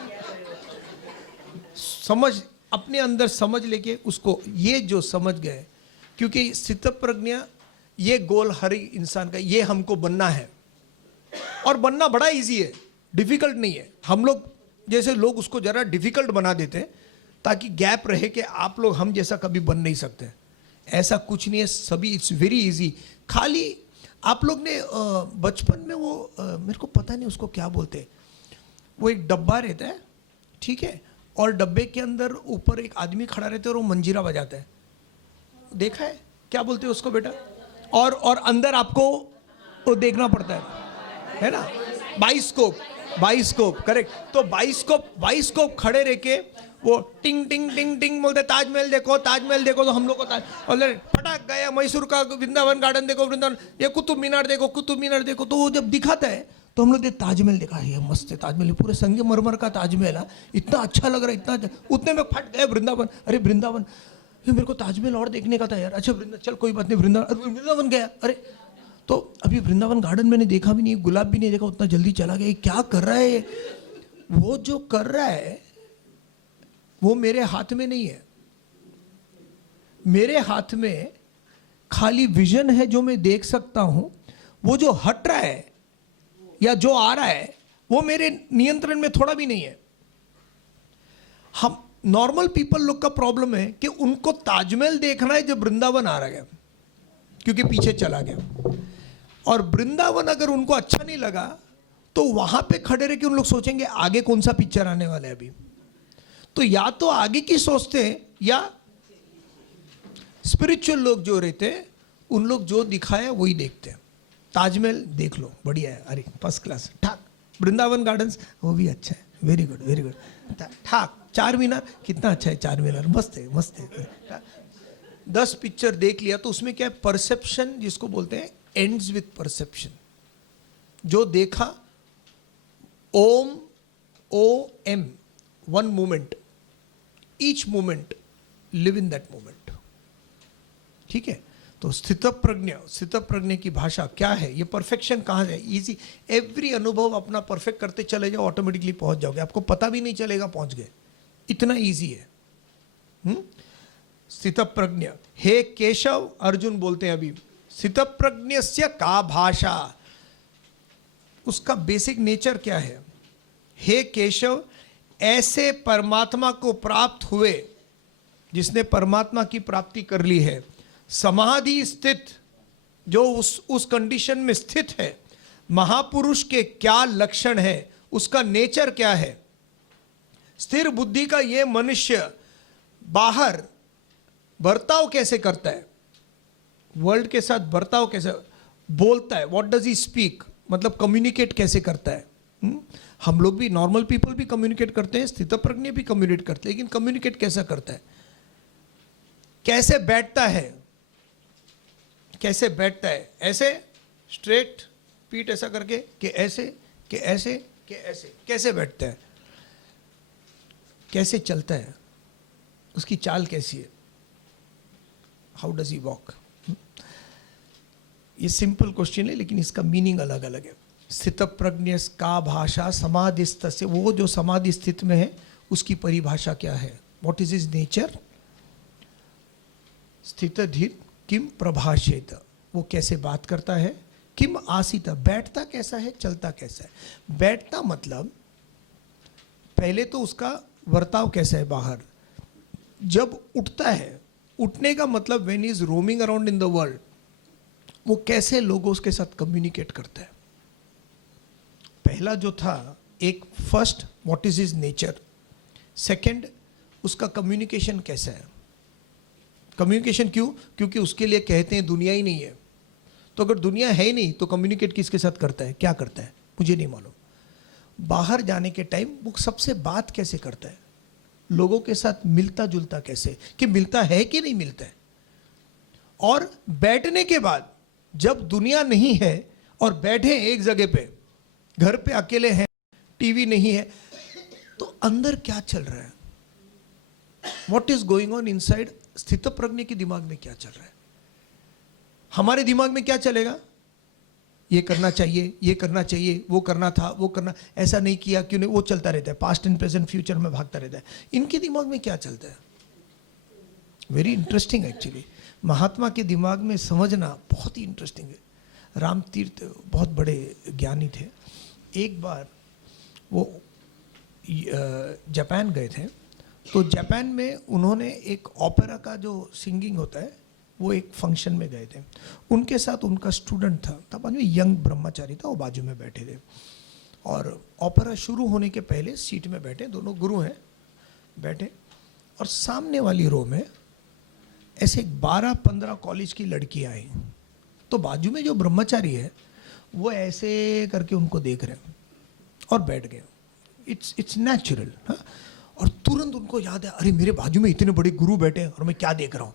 समझ, अपने अंदर समझ लेके उसको, ये जो समझ गए, क्योंकि स्थित प्रज्ञा ये गोल हर इंसान का, ये हमको बनना है। और बनना बड़ा इजी है, डिफिकल्ट नहीं है। हम लोग जैसे लोग उसको जरा डिफिकल्ट बना देते हैं ताकि गैप रहे कि आप लोग हम जैसा कभी बन नहीं सकते। ऐसा कुछ नहीं है, सभी इट्स वेरी इजी। खाली आप लोग ने बचपन में वो मेरे को पता नहीं उसको क्या बोलते हैं, वो एक डब्बा रहता है, ठीक है, और डब्बे के अंदर ऊपर एक आदमी खड़ा रहता है और वो मंजीरा बजाता है, देखा है क्या बोलते हैं उसको बेटा? और अंदर आपको वो देखना पड़ता है ना, बाइस्कोप, करेक्ट। तो बाइस्कोप खड़े रह के वो टिंग टिंग टिंग टिंग बोलते ताजमहल देखो, तो हम लोग को फटाक गया मैसूर का वृंदावन गार्डन देखो, वृंदावन, ये कुतुब मीनार देखो। तो वो जब दिखाता है तो हम लोग ताजमहल देखा, ये मस्त है ताजमहल, पूरे संगमरमर का ताजमहल है, इतना अच्छा लग रहा है, इतना उतने में फट गए वृंदावन। अरे वृंदावन, ये मेरे को ताजमहल और देखने का था यार। अच्छा चल कोई बात नहीं, वृंदावन गया। अरे तो अभी वृंदावन गार्डन मैंने देखा भी नहीं, गुलाब भी नहीं देखा, उतना जल्दी चला गया, क्या कर रहा है? वो जो कर रहा है वो मेरे हाथ में नहीं है। मेरे हाथ में खाली विजन है जो मैं देख सकता हूं। वो जो हट रहा है या जो आ रहा है वो मेरे नियंत्रण में थोड़ा भी नहीं है। हम नॉर्मल पीपल लोग का प्रॉब्लम है कि उनको ताजमहल देखना है जब वृंदावन आ रहा है, क्योंकि पीछे चला गया। और वृंदावन अगर उनको अच्छा नहीं लगा तो वहां पे खड़े रह के उन लोग सोचेंगे आगे कौन सा पिक्चर आने वाला है अभी। तो या तो आगे की सोचते हैं, या स्पिरिचुअल लोग जो रहते हैं उन लोग जो दिखाया वही देखते हैं। ताजमहल देख लो, बढ़िया है, अरे फर्स्ट क्लास, ठाक। वृंदावन गार्डन्स वो भी अच्छा है, वेरी गुड, ठाक। चार मीनार कितना अच्छा है, चार मीनार मस्त है। 10 पिक्चर देख लिया तो उसमें क्या है, परसेप्शन जिसको बोलते हैं, एंड्स विथ परसेप्शन। जो देखा OM, one moment, each moment live in that moment, ठीक है। तो स्थित प्रज्ञा की भाषा क्या है, ये परफेक्शन कहाँ है? इजी, एवरी अनुभव अपना परफेक्ट करते चले जाओ, ऑटोमेटिकली पहुंच जाओगे, आपको पता भी नहीं चलेगा पहुंच गए, इतना इजी है। स्थित प्रज्ञ, हे केशव, अर्जुन बोलते हैं अभी, स्थित प्रज्ञस्य का भाषा, उसका बेसिक नेचर क्या है? हे केशव, ऐसे परमात्मा को प्राप्त हुए जिसने परमात्मा की प्राप्ति कर ली है, समाधि स्थित, जो उस कंडीशन में स्थित है, महापुरुष के क्या लक्षण है, उसका नेचर क्या है? स्थिर बुद्धि का ये मनुष्य बाहर बर्ताव कैसे करता है, वर्ल्ड के साथ बर्ताव कैसे बोलता है, व्हाट डज ही स्पीक, मतलब कम्युनिकेट कैसे करता है। हम लोग भी, नॉर्मल पीपल भी कम्युनिकेट करते हैं, स्थितप्रज्ञ भी कम्युनिकेट करते हैं, लेकिन कम्युनिकेट कैसा करता है, कैसे बैठता है, कैसे बैठता है, ऐसे स्ट्रेट पीठ ऐसा करके, कि ऐसे, कि ऐसे, कि ऐसे, कैसे बैठता है, कैसे चलता है, उसकी चाल कैसी है, हाउ डज ही वॉक। ये सिंपल क्वेश्चन है, लेकिन इसका मीनिंग अलग अलग है। स्थित प्रज्ञ का भाषा समाधिस्थ से, वो जो समाधि स्थित में है उसकी परिभाषा क्या है, व्हाट इज हिज नेचर। स्थित धीर किम प्रभाषेत, वो कैसे बात करता है। किम आसीत, बैठता कैसा है, चलता कैसा है। बैठता मतलब पहले तो उसका वर्ताव कैसा है बाहर, जब उठता है, उठने का मतलब when is roaming around in the world, वो कैसे लोगों के साथ कम्युनिकेट करता है। पहला जो था, एक first what is his nature, second उसका कम्युनिकेशन कैसा है। कम्युनिकेशन क्यों? क्योंकि उसके लिए कहते हैं दुनिया ही नहीं है, तो अगर दुनिया है ही नहीं तो कम्युनिकेट किसके साथ करता है, क्या करता है, मुझे नहीं मालूम। बाहर जाने के टाइम वो सबसे बात कैसे करता है, लोगों के साथ मिलता जुलता कैसे, कि मिलता है कि नहीं मिलता है। और बैठने के बाद जब दुनिया नहीं है और बैठे एक जगह पे, घर पे अकेले हैं, टीवी नहीं है, तो अंदर क्या चल रहा है, what is going on inside. स्थित प्रज्ञ के दिमाग में क्या चल रहा है, हमारे दिमाग में क्या चलेगा, ये करना चाहिए, ये करना चाहिए, वो करना था, वो करना, ऐसा नहीं किया क्यों नहीं, वो चलता रहता है, पास्ट एंड प्रेजेंट फ्यूचर में भागता रहता है। इनके दिमाग में क्या चलता है, वेरी इंटरेस्टिंग एक्चुअली। महात्मा के दिमाग में समझना बहुत ही इंटरेस्टिंग है। राम तीर्थ बहुत बड़े ज्ञानी थे। एक बार वो जापान गए थे, तो जापान में उन्होंने एक ओपेरा का जो सिंगिंग होता है, वो एक फंक्शन में गए थे। उनके साथ उनका स्टूडेंट था, तब आदमी यंग ब्रह्मचारी था, वो बाजू में बैठे थे। और ओपेरा शुरू होने के पहले सीट में बैठे, दोनों गुरु हैं बैठे, और सामने वाली रो में ऐसे 12-15 कॉलेज की लड़कियां आई। तो बाजू में जो ब्रह्मचारी है वो ऐसे करके उनको देख रहे हैं और बैठ गए। It's natural. और तुरंत उनको याद है, अरे मेरे बाजू में इतने बड़े गुरु बैठे हैं और मैं क्या देख रहा हूँ।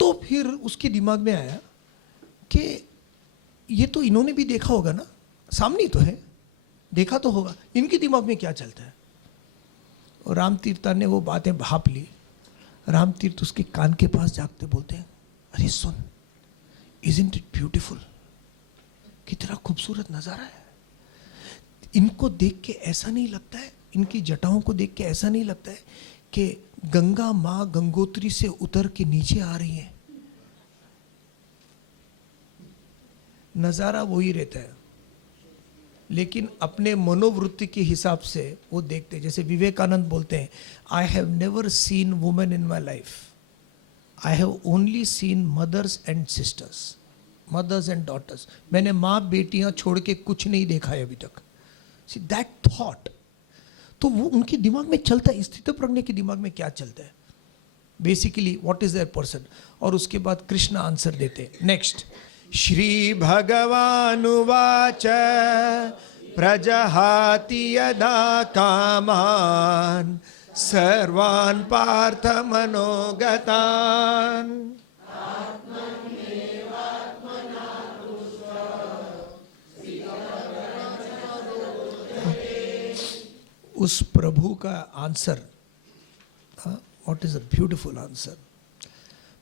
तो फिर उसके दिमाग में आया कि ये तो इन्होंने भी देखा होगा ना, सामने तो है, देखा तो होगा, इनके दिमाग में क्या चलता है। और राम तीर्थ ने वो बातें भाप ली। राम तीर्थ उसके कान के पास जाके बोलते हैं, अरे सुन, इजंट इट ब्यूटीफुल, कितना खूबसूरत नजारा है। इनको देख के ऐसा नहीं लगता है, इनकी जटाओं को देख के ऐसा नहीं लगता है कि गंगा माँ गंगोत्री से उतर के नीचे आ रही है। नजारा वही रहता है, लेकिन अपने मनोवृत्ति के हिसाब से वो देखते हैं। जैसे विवेकानंद बोलते हैं, I have never seen women in my life, I have only seen mothers and sisters, mothers and daughters. मैंने माँ बेटियां छोड़ के कुछ नहीं देखा है अभी तक। सी दैट थॉट, तो वो उनके दिमाग में चलता है। स्थित प्रज्ञ के दिमाग में क्या चलता है, basically what is there person. और उसके बाद कृष्ण आंसर देते हैं। नेक्स्ट, श्री भगवानुवाच प्रजहाति यदा कामान् सर्वान् पार्थ मनोगतान्। उस प्रभु का answer, what is a beautiful answer.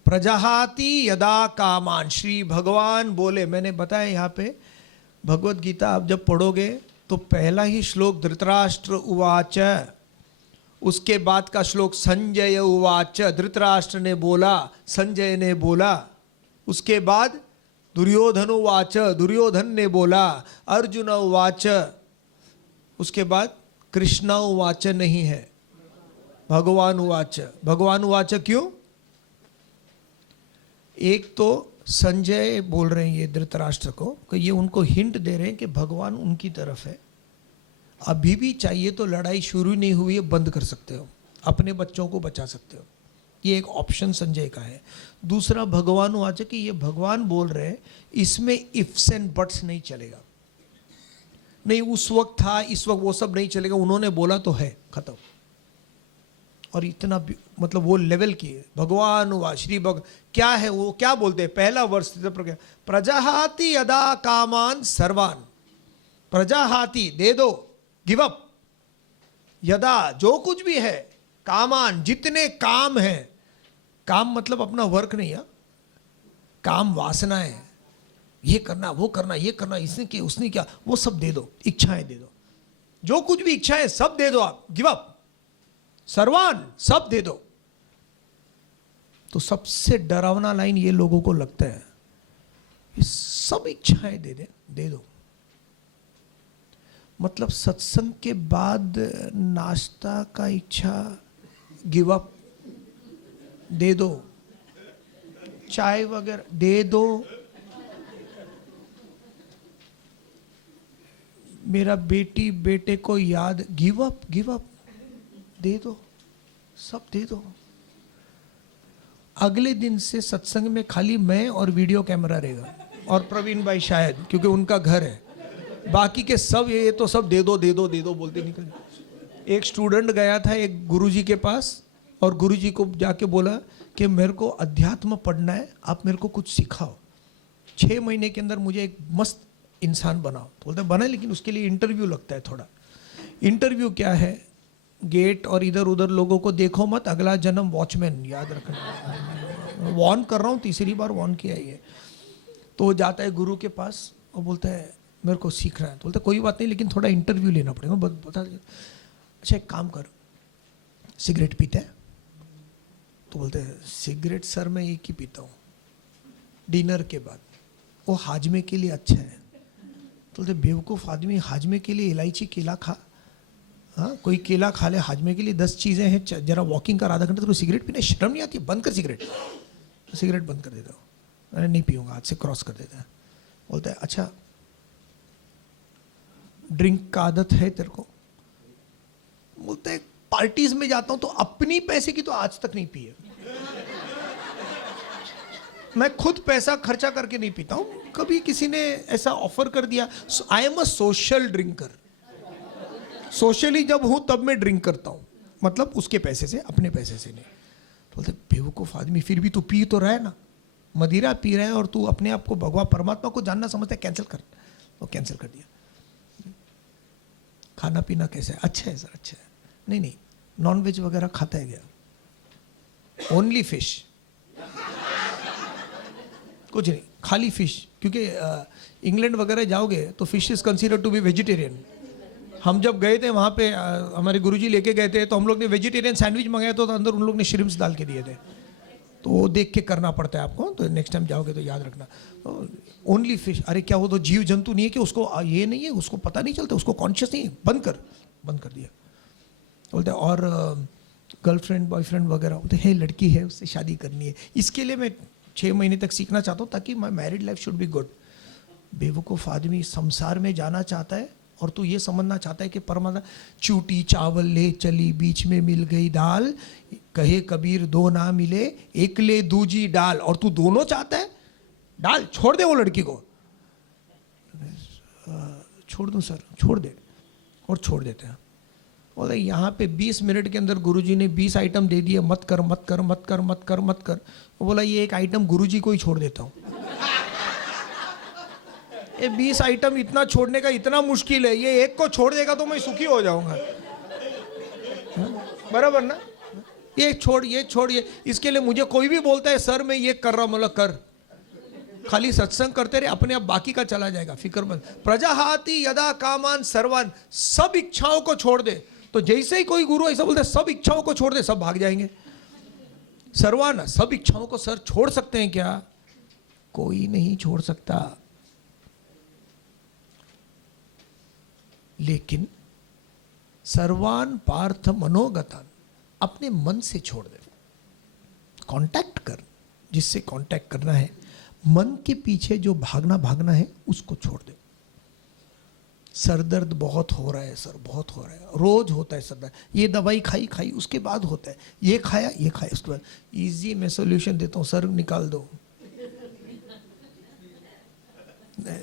प्रजहाति यदा कामान, श्री भगवान बोले, मैंने बताया यहाँ पे भगवत गीता आप जब पढ़ोगे तो पहला ही श्लोक धृतराष्ट्र उवाच, उसके बाद का श्लोक संजय उवाच, धृतराष्ट्र ने बोला, संजय ने बोला, उसके बाद दुर्योधन उवाच, दुर्योधन ने बोला, अर्जुन उवाच, उसके बाद कृष्ण उवाच नहीं है, भगवान उवाच। भगवान उवाच क्यों? एक तो संजय बोल रहे हैं ये धृतराष्ट्र को कि ये उनको हिंट दे रहे हैं कि भगवान उनकी तरफ है, अभी भी चाहिए तो लड़ाई शुरू नहीं हुई है, बंद कर सकते हो, अपने बच्चों को बचा सकते हो। ये एक ऑप्शन संजय का है। दूसरा, भगवान वाचा कि ये भगवान बोल रहे हैं, इसमें इफ्स एंड बट्स नहीं चलेगा, नहीं उस वक्त था इस वक्त वो सब नहीं चलेगा, उन्होंने बोला तो है, खत्म। और इतना मतलब वो लेवल की है। भगवान हुआ श्री क्या है वो, क्या बोलते हैं पहला वर्ष, प्रजाहाति यदा कामान सर्वान, प्रजाहाति दे दो, गिव अप, यदा जो कुछ भी है, कामान जितने काम है, काम मतलब अपना वर्क नहीं है, काम वासना है, ये करना वो करना ये करना, इसने किया उसने क्या, वो सब दे दो, इच्छाएं दे दो, जो कुछ भी इच्छाएं सब दे दो आप, गिव अप, सर्वान सब दे दो। तो सबसे डरावना लाइन ये लोगों को लगता है, ये सब इच्छाएं दे दो। मतलब सत्संग के बाद नाश्ता का इच्छा गिव अप, दे दो, चाय वगैरह दे दो, मेरा बेटी बेटे को याद, गिव अप दे दो, सब दे दो। अगले दिन से सत्संग में खाली मैं और वीडियो कैमरा रहेगा, और प्रवीण भाई शायद, क्योंकि उनका घर है, बाकी के सब ये तो सब दे दो बोलते निकले। एक स्टूडेंट गया था एक गुरुजी के पास, और गुरुजी को जाके बोला कि मेरे को अध्यात्म पढ़ना है, आप मेरे को कुछ सिखाओ, 6 महीने के अंदर मुझे एक मस्त इंसान बनाओ। तो बोलते बना, लेकिन उसके लिए इंटरव्यू लगता है थोड़ा। इंटरव्यू क्या है, गेट और इधर उधर लोगों को देखो मत, अगला जन्म वॉचमैन, याद रखना, वॉर्न कर रहा हूँ, तीसरी बार वॉर्न किया है। तो वो जाता है गुरु के पास और बोलता है मेरे को सीख रहा है। तो बोलता है कोई बात नहीं, लेकिन थोड़ा इंटरव्यू लेना पड़ेगा, बता। अच्छा एक काम कर, सिगरेट पीते हैं? तो बोलते हैं सिगरेट सर मैं एक ही पीता हूँ, डिनर के बाद, वो हाजमे के लिए अच्छा है। तो बोलते बेवकूफ़ आदमी, हाजमे के लिए इलायची केला खा, हाँ कोई केला खा ले, हाजमे के लिए 10 चीज़ें हैं, जरा वॉकिंग कर आधा घंटा, तो सिगरेट पीने शर्म नहीं आती? बंद कर सिगरेट। तो सिगरेट बंद कर देता हूँ, अरे नहीं पीऊँगा, आज से क्रॉस कर देता है। बोलता है अच्छा ड्रिंक का आदत है तेरे को? बोलते हैं पार्टीज में जाता हूं तो अपनी पैसे की तो आज तक नहीं पी है, मैं खुद पैसा खर्चा करके नहीं पीता हूं, कभी किसी ने ऐसा ऑफर कर दिया। I am a social drinker, socially जब हूं तब मैं ड्रिंक करता हूं, मतलब उसके पैसे से, अपने पैसे से नहीं। तो बोलते बेवकूफ आदमी, फिर भी तू पी तो रहा है ना, मदिरा पी रहा है और तू अपने आप को भगवान परमात्मा को जानना समझता है, कैंसिल कर। वो कैंसिल कर दिया। खाना पीना कैसा है? अच्छा है सर, अच्छा है। नहीं नॉन वेज वगैरह खाता है क्या? ओनली फिश, कुछ नहीं, खाली फिश, क्योंकि इंग्लैंड वगैरह जाओगे तो fish is considered to be vegetarian. हम जब गए थे वहाँ पे हमारे गुरुजी लेके गए थे, तो हम लोग ने वेजिटेरियन सैंडविच मंगाया, तो अंदर उन लोग ने श्रिम्प्स डाल के दिए थे, तो वो देख के करना पड़ता है आपको, तो नेक्स्ट टाइम जाओगे तो याद रखना। तो ओनली फिश, अरे क्या वो तो जीव जंतु नहीं है कि उसको ये नहीं है, उसको पता नहीं चलता, उसको कॉन्शियस नहीं है, बंद कर दिया। बोलते और गर्लफ्रेंड बॉयफ्रेंड वगैरह, बोलते है लड़की है उससे शादी करनी है, इसके लिए मैं 6 महीने तक सीखना चाहता हूँ ताकि my married life should be good. बेवकूफ़ आदमी संसार में जाना चाहता है और तू ये समझना चाहता है कि परमात्मा चूटी चावल ले चली बीच में मिल गई दाल, कहे कबीर दो ना मिले एक ले दूजी डाल, और तू दोनों चाहता है? डाल, छोड़ दे वो लड़की को। छोड़ दूं सर? छोड़ दे, और छोड़ देते हैं। बोले यहाँ पे 20 मिनट के अंदर गुरुजी ने 20 आइटम दे दिए, मत कर मत कर मत कर मत कर मत कर। वो बोला ये एक आइटम गुरुजी को ही छोड़ देता हूँ। ये 20 आइटम इतना छोड़ने का इतना मुश्किल है, ये एक को छोड़ देगा तो मैं सुखी हो जाऊंगा, बराबर ना? ये छोड़ ये, इसके लिए मुझे कोई भी बोलता है सर मैं ये कर रहा हूं, मतलब कर, खाली सत्संग करते रहे, अपने आप बाकी का चला जाएगा, फिक्रमंद। प्रजाहाति यदा कामान सर्वान, सब इच्छाओं को छोड़ दे। तो जैसे ही कोई गुरु ऐसा बोलता है सब इच्छाओं को छोड़ दे, सब भाग जाएंगे। सर्वान, सब इच्छाओं को सर छोड़ सकते हैं क्या? कोई नहीं छोड़ सकता, लेकिन सर्वान पार्थ मनोगतान, अपने मन से छोड़ दे। कांटेक्ट कर, जिससे कांटेक्ट करना है, मन के पीछे जो भागना है उसको छोड़ दे। सर दर्द बहुत हो रहा है सर, बहुत हो रहा है, रोज होता है सर दर्द, ये दवाई खाई उसके बाद होता है, ये खाया उसके बाद। इजी मैं सोल्यूशन देता हूँ, सर निकाल दो।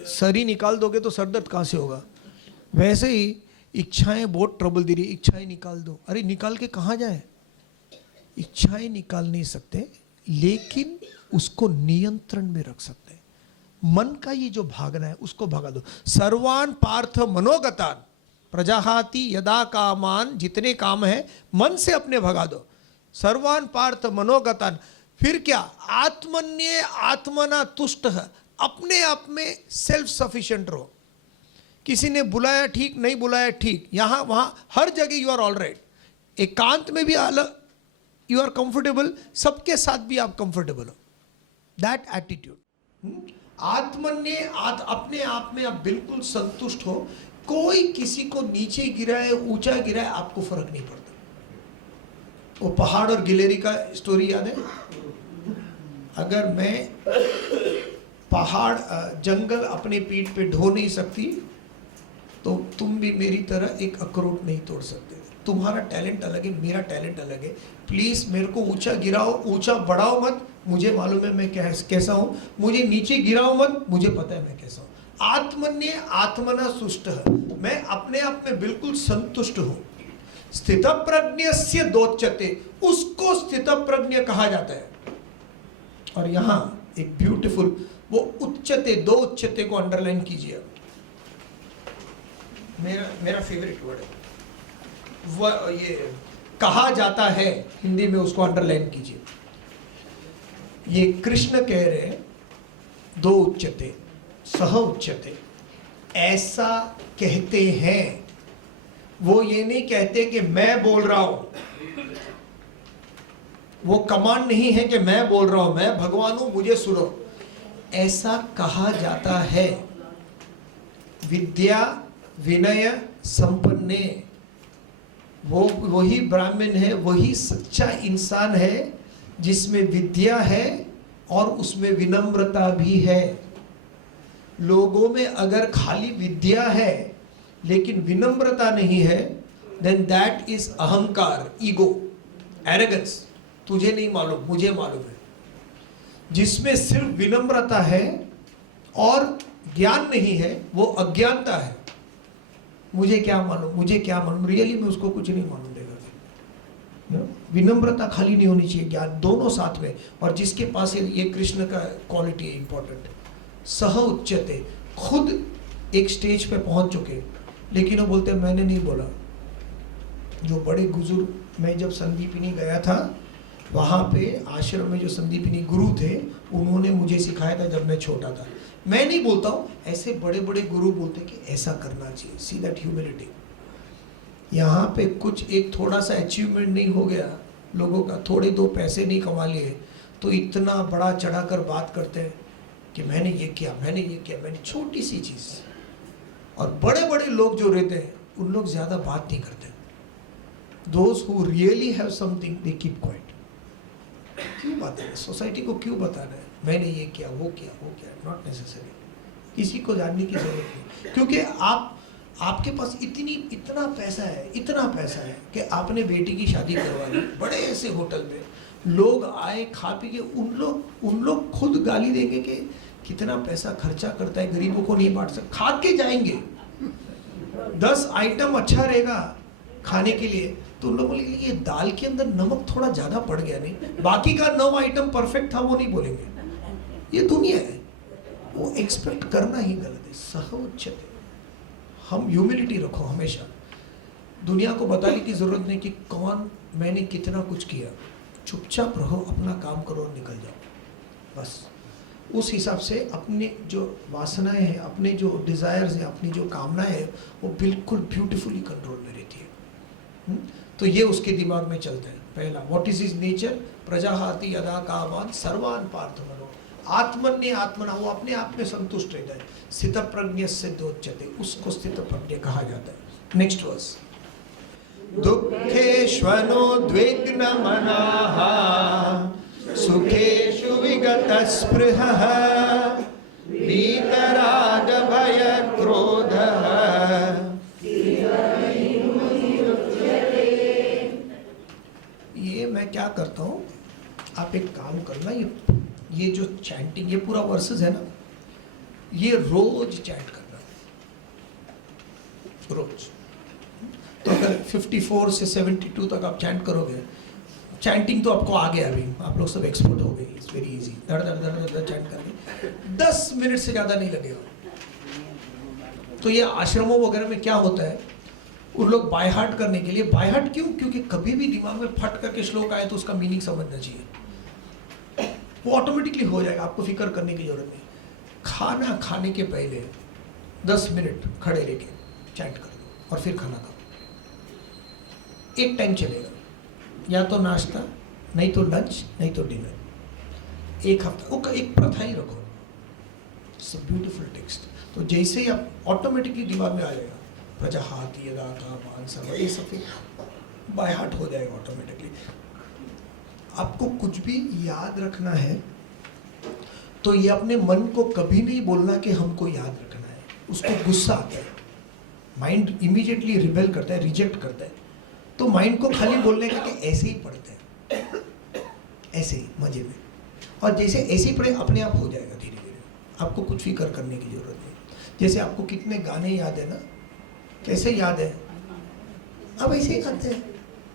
सर ही निकाल दोगे तो सर दर्द कहाँ से होगा? वैसे ही इच्छाएं बहुत ट्रबल दे रही, इच्छाएं निकाल दो। अरे निकाल के कहाँ जाए? इच्छाएं निकाल नहीं सकते, लेकिन उसको नियंत्रण में रख सकते हैं। मन का ये जो भागना है उसको भगा दो। सर्वान पार्थ मनोगतान प्रजाहाति यदा कामान, जितने काम है मन से अपने भगा दो। सर्वान पार्थ मनोगतान, फिर क्या? आत्मन्ये आत्मना तुष्ट, अपने आप में सेल्फ सफिशिएंट रहो। किसी ने बुलाया ठीक, नहीं बुलाया ठीक, यहां वहां हर जगह यू आर ऑल राइट। एकांत में भी अलग यू आर कंफर्टेबल, सबके साथ भी आप कंफर्टेबल हो। That attitude. आत्मन्य अपने आप में आप बिल्कुल संतुष्ट हो। कोई किसी को नीचे गिराए ऊंचा गिराए आपको फर्क नहीं पड़ता। वो पहाड़ और गिलेरी का स्टोरी याद है? अगर मैं पहाड़ जंगल अपने पीठ पे ढो नहीं सकती, तो तुम भी मेरी तरह एक अखरोट नहीं तोड़ सकते। तुम्हारा टैलेंट अलग है, मेरा टैलेंट अलग है। प्लीज मेरे को ऊंचा गिराओ, ऊंचा बढ़ाओ मत, मुझे मालूम है मैं कैसा हूं। मुझे नीचे गिराओ मत, मुझे पता है मैं कैसा हूं। आत्मन्य आत्मना सुष्ट है, मैं अपने आप में बिल्कुल संतुष्ट हूं। स्थित प्रज्ञस्य दोच्यते, उसको स्थित प्रज्ञ कहा जाता है। और यहां एक ब्यूटीफुल वो उच्चते, दो उच्चते को अंडरलाइन कीजिए। मेरा फेवरेट वर्ड है वह, ये कहा जाता है हिंदी में, उसको अंडरलाइन कीजिए। ये कृष्ण कह रहे हैं दो उच्चते सह उच्चते, ऐसा कहते हैं। वो ये नहीं कहते कि मैं बोल रहा हूं, वो कमांड नहीं है कि मैं बोल रहा हूं, मैं भगवान हूं मुझे सुनो। ऐसा कहा जाता है। विद्या विनय संपन्ने, वो वही ब्राह्मण है, वही सच्चा इंसान है जिसमें विद्या है और उसमें विनम्रता भी है। लोगों में अगर खाली विद्या है लेकिन विनम्रता नहीं है, देन दैट इज अहंकार, ईगो, एरोगेंस। तुझे नहीं मालूम, मुझे मालूम है। जिसमें सिर्फ विनम्रता है और ज्ञान नहीं है, वो अज्ञानता है। मुझे क्या मालूम, मुझे क्या मालूम, रियली में उसको कुछ नहीं मालूम देगा। विनम्रता खाली नहीं होनी चाहिए, ज्ञान दोनों साथ में। और जिसके पास ये कृष्ण का क्वालिटी है इंपॉर्टेंट, सह उच्चते, खुद एक स्टेज पे पहुंच चुके, लेकिन वो बोलते हैं मैंने नहीं बोला। जो बड़े बुजुर्ग, मैं जब संदीपिनी गया था, वहाँ पे आश्रम में जो संदीपिनी गुरु थे, उन्होंने मुझे सिखाया था जब मैं छोटा था। मैं नहीं बोलता हूँ, ऐसे बड़े बड़े गुरु बोलते कि ऐसा करना चाहिए। See that humility. यहाँ पे कुछ एक थोड़ा सा अचीवमेंट नहीं हो गया लोगों का, थोड़े दो पैसे नहीं कमा लिए, तो इतना बड़ा चढ़ाकर बात करते हैं कि मैंने ये किया, मैंने ये किया, मैंने छोटी सी चीज़। और बड़े बड़े लोग जो रहते हैं उन लोग ज़्यादा बात नहीं करते। Those who really have something they keep quiet. क्यों बताना है सोसाइटी को, क्यों बताना है मैंने ये किया वो किया वो किया? नॉट नेसेसरी, किसी को जानने की जरूरत नहीं। क्योंकि आपके पास इतना पैसा है कि आपने बेटी की शादी करवा ली बड़े ऐसे होटल में, लोग आए खा पी के, उन लोग खुद गाली देंगे कि कितना पैसा खर्चा करता है, गरीबों को नहीं बांट सकता। खा के जाएंगे, 10 आइटम अच्छा रहेगा खाने के लिए, तो उन लोग बोलेंगे ये दाल के अंदर नमक थोड़ा ज्यादा पड़ गया, नहीं बाकी का 9 आइटम परफेक्ट था, वो नहीं बोलेंगे। ये दुनिया है, वो एक्सपेक्ट करना ही गलत है। सह उच्चते, हम ह्यूमिलिटी रखो हमेशा। दुनिया को बताने की जरूरत नहीं कि कौन मैंने कितना कुछ किया। चुपचाप रहो, अपना काम करो और निकल जाओ बस। उस हिसाब से अपने जो वासनाएं हैं, अपने जो डिजायर्स हैं, अपनी जो कामनाएं हैं, वो बिल्कुल ब्यूटीफुली कंट्रोल में रहती है। तो ये उसके दिमाग में चलता है। पहला, व्हाट इज हिज नेचर? प्रजाहाति यदा कामान सर्वान पार्थ मनो। आत्मन्य आत्मना, वो अपने आप में संतुष्ट रहता है। स्थित प्रज्ञ सिद्धोच्यते, उसको स्थित प्रज्ञ कहा जाता है। नेक्स्ट वर्स, दुःखेष्वनुद्विग्न मनाः सुखेषु विगत स्पृहः वीतराग भय क्रोधः। ये मैं क्या करता हूँ, आप एक काम करना, ये जो चैंटिंग, ये पूरा वर्सेस है ना, ये रोज चैंट करना, रोज। तो अगर 54 से 72 तक आप चैंट करोगे, चैंटिंग तो आपको आ गया, अभी आप लोग सब एक्सपर्ट हो गए, इट्स वेरी इजी, धड़ धड़ धड़ धड़ चैंट करके 10 मिनट से ज़्यादा नहीं लगेगा। तो ये आश्रमों वगैरह में क्या होता है, उन लोग बाय हार्ट करने के लिए, बाय हार्ट क्यों, क्योंकि कभी भी दिमाग में फट करके श्लोक आए तो उसका मीनिंग समझना चाहिए, वो ऑटोमेटिकली हो जाएगा, आपको फिक्र करने की जरूरत नहीं। खाना खाने के पहले 10 मिनट खड़े रह के चैंट कर दो और फिर खाना खाओ। एक टाइम चलेगा, या तो नाश्ता, नहीं तो लंच, नहीं तो डिनर। एक हफ्ता वो एक प्रथा ही रखो। It's a beautiful text. तो जैसे ही आप ऑटोमेटिकली दिमाग में आ जाएगा, प्रजाहाति यदा कामान सर्व, ये सब बाय हार्ट हो जाएगा ऑटोमेटिकली। आपको कुछ भी याद रखना है तो ये अपने मन को कभी नहीं बोलना कि हमको याद रखना है। उसको गुस्सा आता है, माइंड इमीडिएटली रिबेल करता है, रिजेक्ट करता है। तो माइंड को खाली बोलने का कि ऐसे ही पढ़ते हैं, ऐसे ही मजे में, और जैसे ऐसे ही पढ़े अपने आप हो जाएगा धीरे धीरे। आपको कुछ फिक्र करने की जरूरत नहीं। जैसे आपको कितने गाने याद है ना, कैसे याद है, अब ऐसे ही गाते हैं।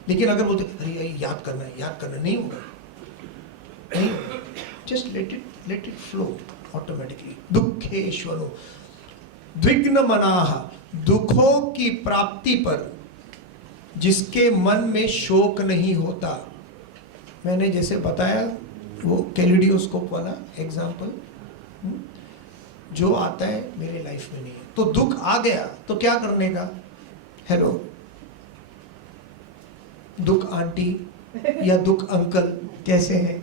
लेकिन अगर बोलते अरे याद करना है, याद करना, नहीं होगा, नहीं, just let it flow automatically. दुःखेष्वनु द्विग्न मनाः, दुखों की प्राप्ति पर जिसके मन में शोक नहीं होता। मैंने जैसे बताया वो कैलिडियोस्कोप वाला एग्जाम्पल, जो आता है मेरे लाइफ में नहीं है। तो दुख आ गया तो क्या करने का, हेलो दुख आंटी या दुख अंकल कैसे हैं,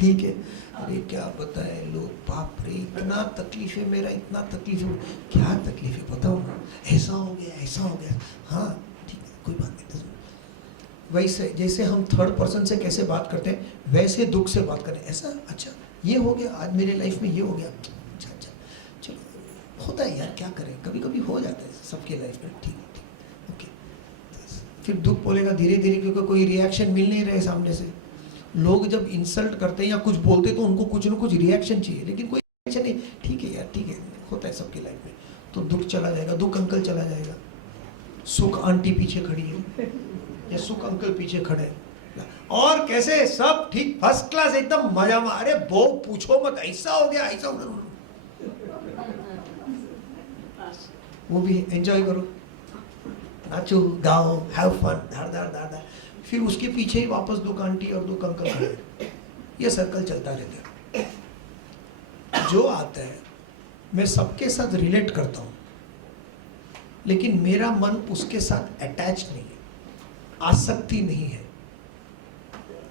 ठीक है, अरे क्या बताएं लोग, बाप रे इतना तकलीफ है, मेरा इतना तकलीफ है, क्या तकलीफ है बताओ ना, ऐसा हो गया, ऐसा हो गया, हाँ ठीक है कोई बात नहीं। वैसे जैसे हम थर्ड पर्सन से कैसे बात करते हैं, वैसे दुख से बात करें, ऐसा अच्छा ये हो गया आज मेरे लाइफ में, ये हो गया, अच्छा अच्छा चलो होता है यार, क्या करें, कभी कभी हो जाता है सबके लाइफ में, ठीक है ओके। फिर दुख बोलेगा धीरे धीरे, क्योंकि कोई रिएक्शन मिल नहीं रहे सामने से। लोग जब इंसल्ट करते हैं या कुछ बोलते हैं तो उनको कुछ ना कुछ रिएक्शन चाहिए, लेकिन कोई रिएक्शन नहीं, ठीक है यार ठीक है, होता है सबकी लाइफ में। तो दुख चला जाएगा, दुख अंकल चला जाएगा, सुख आंटी पीछे खड़ी है या सुख अंकल पीछे खड़े हैं, और कैसे सब ठीक फर्स्ट क्लास एकदम मजा में, अरे वो पूछो मत, ऐसा हो गया ऐसा हो गया, वो भी एंजॉय करो, नाचो गाओ, हैव फन, धार धार धार धार। फिर उसके पीछे ही वापस दुख आंटी और दुख अंकल खड़े, ये सर्कल चलता रहता है। जो आता है मैं सबके साथ रिलेट करता हूँ, लेकिन मेरा मन उसके साथ अटैच नहीं है, आसक्ति नहीं है।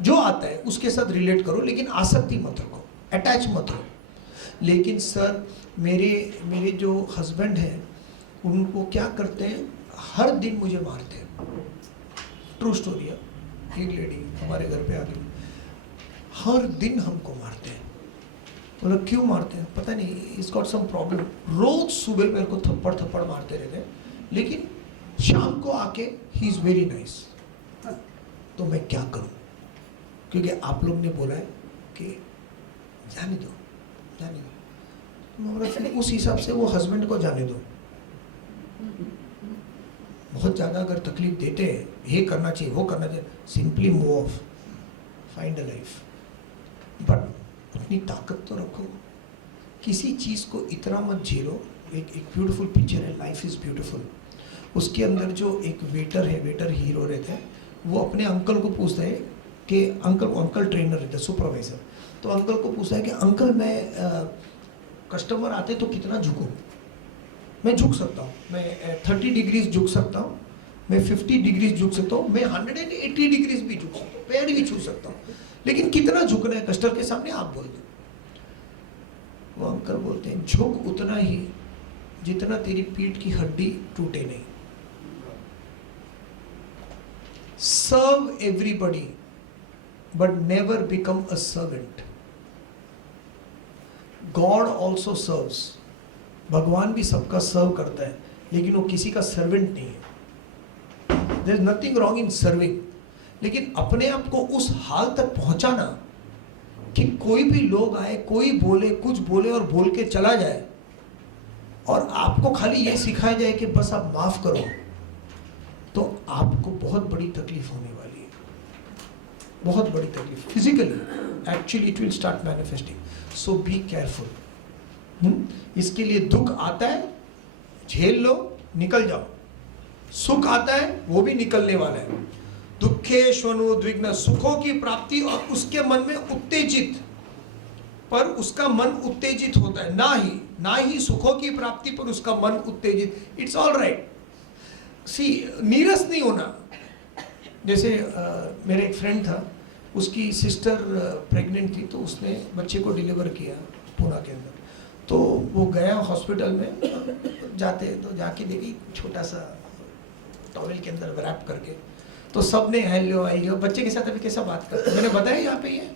जो आता है उसके साथ रिलेट करो, लेकिन आसक्ति मत रखो, अटैच मत रहो। लेकिन सर मेरे जो हस्बैंड हैं उनको क्या करते हैं, हर दिन मुझे मारते हैं। ट्रू स्टोरी है, एक लेडी हमारे घर पे आ गई, हर दिन हमको मारते हैं। बोला क्यों मारते हैं, पता नहीं, इज गॉट सम प्रॉब्लम। रोज सुबह मेरे को थप्पड़ थप्पड़ मारते रहते हैं, लेकिन शाम को आके ही इज वेरी नाइस। तो मैं क्या करूं, क्योंकि आप लोग ने बोला है कि जाने दो जाने दो, फिर उस हिसाब से वो हस्बैंड को जाने दो। बहुत ज़्यादा अगर तकलीफ देते हैं, ये करना चाहिए वो करना चाहिए, simply move of, find a life. But अपनी ताकत तो रखो, किसी चीज़ को इतना मत झेलो। एक ब्यूटीफुल पिक्चर है, लाइफ इज़ ब्यूटीफुल। उसके अंदर जो एक वेटर है, वेटर हीरो रहते हैं, वो अपने अंकल को पूछता है कि अंकल ट्रेनर रहता है, सुपरवाइजर। तो अंकल को पूछता है कि अंकल मैं कस्टमर आते तो कितना झुकूँ। मैं झुक सकता हूँ, मैं 30 डिग्रीज झुक सकता हूँ, मैं 50 डिग्रीज झुक सकता हूँ, मैं 180 डिग्रीज भी झुक सकता हूँ, पैर भी छू सकता हूँ, लेकिन कितना झुकना है कस्टमर के सामने आप बोल दो। वो अंकल बोलते हैं झुक उतना ही जितना तेरी पीठ की हड्डी टूटे नहीं। Serve everybody but never become a servant. God also serves, भगवान भी सबका सर्व करता है, लेकिन वो किसी का सर्वेंट नहीं है। There is nothing wrong in serving, लेकिन अपने आप को उस हाल तक पहुंचाना कि कोई भी लोग आए, कोई बोले, कुछ बोले और बोल के चला जाए, और आपको खाली ये सिखाया जाए कि बस आप माफ करो, तो आपको बहुत बड़ी तकलीफ होने वाली है, बहुत बड़ी तकलीफ। Physically actually it will start manifesting, so be careful. इसके लिए दुख आता है, झेल लो, निकल जाओ। सुख आता है, वो भी निकलने वाला है। दुखेष्वनुद्विग्न, सुखों की प्राप्ति और उसके मन में उत्तेजित, पर उसका मन उत्तेजित होता है, ना ही सुखों की प्राप्ति पर उसका मन उत्तेजित। It's all right. सी, नीरस नहीं होना। जैसे मेरे एक फ्रेंड था, उसकी सिस्टर प्रेग्नेंट थी, तो उसने बच्चे को डिलीवर किया पुणे के अंदर। तो वो गया हॉस्पिटल में, जाते तो जाके देखी छोटा सा टॉवेल के अंदर रैप करके, तो सब ने हेलो हेलो, बच्चे के साथ अभी कैसा बात करते हैं, मैंने बताया यहाँ पे, ये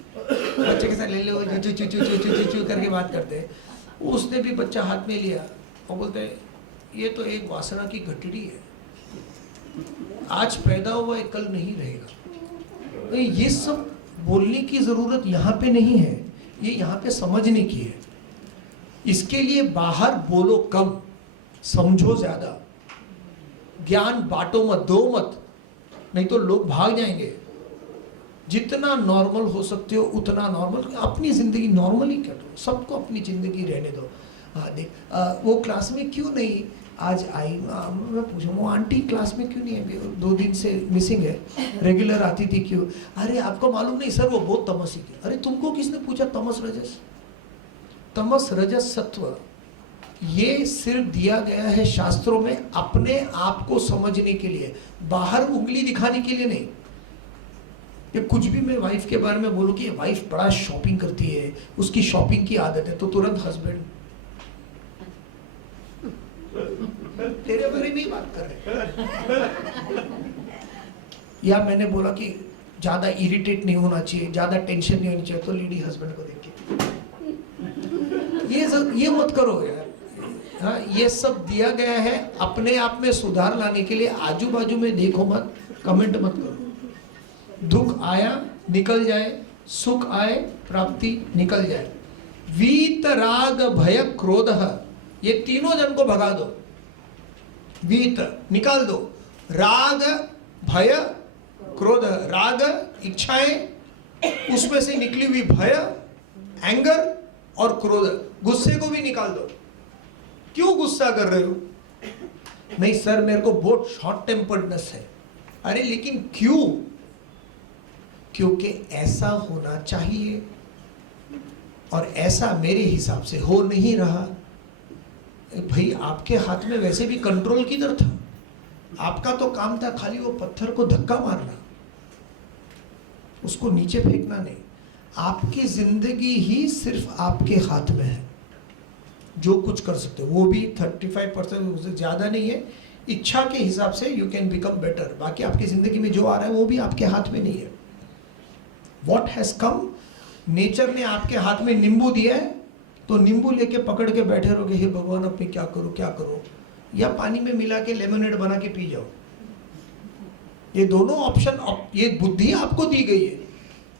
बच्चे के साथ ले लो चू चू चू चू चू चू करके बात करते हैं। उसने भी बच्चा हाथ में लिया और बोलते ये तो एक वासना की घटड़ी है, आज पैदा हुआ है कल नहीं रहेगा। तो ये सब बोलने की जरूरत यहाँ पे नहीं है, ये यहाँ पे समझने की है। इसके लिए बाहर बोलो कम, समझो ज्यादा, ज्ञान बांटो मत, दो मत, नहीं तो लोग भाग जाएंगे। जितना नॉर्मल हो सकते हो उतना नॉर्मल, अपनी जिंदगी नॉर्मल ही करो, सबको अपनी जिंदगी रहने दो। हाँ देख, वो क्लास में क्यों नहीं आज आई, मैं पूछूँ वो आंटी क्लास में क्यों नहीं है, 2 दिन से मिसिंग है, रेगुलर आती थी क्यों? अरे आपको मालूम नहीं सर, वो बहुत तमसी थी। अरे तुमको किसने पूछा तमस रजस? तमस रजस सत्व ये सिर्फ दिया गया है शास्त्रों में अपने आप को समझने के लिए, बाहर उंगली दिखाने के लिए नहीं। कि कुछ भी मैं वाइफ के बारे में बोलूं कि वाइफ बड़ा शॉपिंग करती है, उसकी शॉपिंग की आदत है, तो तुरंत हस्बैंड तेरे बारे में ही बात कर रहे। या मैंने बोला कि ज्यादा इरिटेट नहीं होना चाहिए, ज्यादा टेंशन नहीं होनी चाहिए, तो लेडी हस्बैंड को देख के ये मत करो यार। हाँ, ये सब दिया गया है अपने आप में सुधार लाने के लिए। आजू बाजू में देखो मत, कमेंट मत करो। दुख आया निकल जाए, सुख आए प्राप्ति निकल जाए। वीत राग भय क्रोध, ये तीनों जन को भगा दो। वीत निकाल दो, राग भय क्रोध, राग इच्छाएं, उसमें से निकली हुई भय, एंगर और क्रोध, गुस्से को भी निकाल दो। क्यों गुस्सा कर रहे हो? नहीं सर मेरे को बहुत शॉर्ट टेम्पर्डनेस है। अरे लेकिन क्यों? क्योंकि ऐसा होना चाहिए और ऐसा मेरे हिसाब से हो नहीं रहा। भाई आपके हाथ में वैसे भी कंट्रोल किधर था? आपका तो काम था खाली वो पत्थर को धक्का मारना, उसको नीचे फेंकना नहीं। आपकी जिंदगी ही सिर्फ आपके हाथ में है, जो कुछ कर सकते हो वो भी 35% उससे ज़्यादा नहीं है। इच्छा के हिसाब से यू कैन बिकम बेटर, बाकी आपकी ज़िंदगी में जो आ रहा है वो भी आपके हाथ में नहीं है। वॉट हैज़ कम, नेचर ने आपके हाथ में नींबू दिया है तो नींबू लेके पकड़ के बैठे रहोगे, हे भगवान अब मैं क्या करूँ क्या करूँ, या पानी में मिला के लेमनेड बना के पी जाओ। ये दोनों ऑप्शन, ये बुद्धि आपको दी गई है।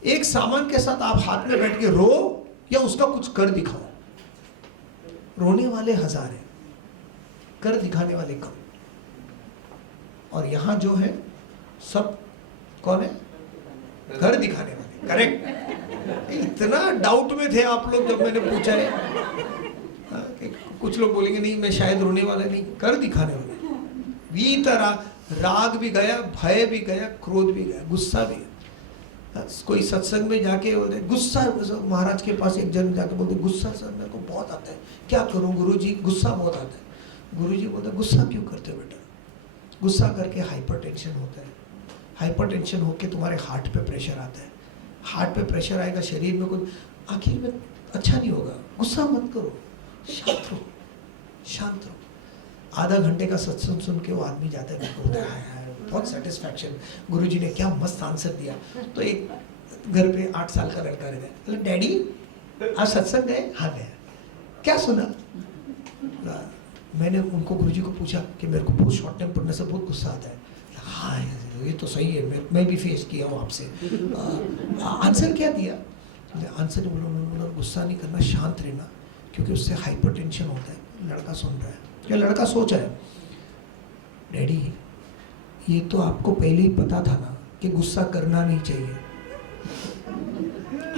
एक सामान के साथ आप हाथ में बैठ के रो या उसका कुछ कर दिखाओ। रोने वाले 1000 हैं, कर दिखाने वाले कम। और यहां जो है सब कौन है? कर दिखाने वाले। करेक्ट। इतना डाउट में थे आप लोग जब मैंने पूछा है। कुछ लोग बोलेंगे नहीं मैं शायद रोने वाला नहीं, कर दिखाने वाले। वीतरा, राग भी गया, भय भी गया, क्रोध भी गया, गुस्सा भी गया। कोई सत्संग में जाके बोलते गुस्सा, महाराज के पास एक जन जाके बोलते गुस्सा सर मेरे को बहुत आता है, क्या करूं गुरुजी, गुस्सा बहुत आता है। गुरुजी बोलते गुस्सा क्यों करते हो बेटा? गुस्सा करके हाइपरटेंशन होता है, हाइपरटेंशन होके तुम्हारे हार्ट पे प्रेशर आता है, हार्ट पे प्रेशर आएगा, शरीर में कुछ आखिर में अच्छा नहीं होगा। गुस्सा मत करो, शांत रहो, शांत रहो। आधा घंटे का सत्संग सुन के वो आदमी जाता है, मेरे को होता है बहुत सेटिस्फैक्शन, गुरुजी ने क्या मस्त आंसर दिया। तो एक घर पे 8 साल का लड़का रह गया, बोले डैडी आज सत्संग गए? हाँ गया। क्या सुना? मैंने उनको गुरुजी को पूछा कि मेरे को बहुत शॉर्ट टाइम पढ़ने से बहुत गुस्सा आता है। हाँ ये तो सही है, मैं भी फेस किया हूँ आपसे। आंसर क्या दिया? आंसर बोला गुस्सा नहीं करना, शांत रहना, क्योंकि उससे हाइपरटेंशन होता है। लड़का सुन रहा है, क्या लड़का सोच रहा है, डैडी ये तो आपको पहले ही पता था ना कि गुस्सा करना नहीं चाहिए।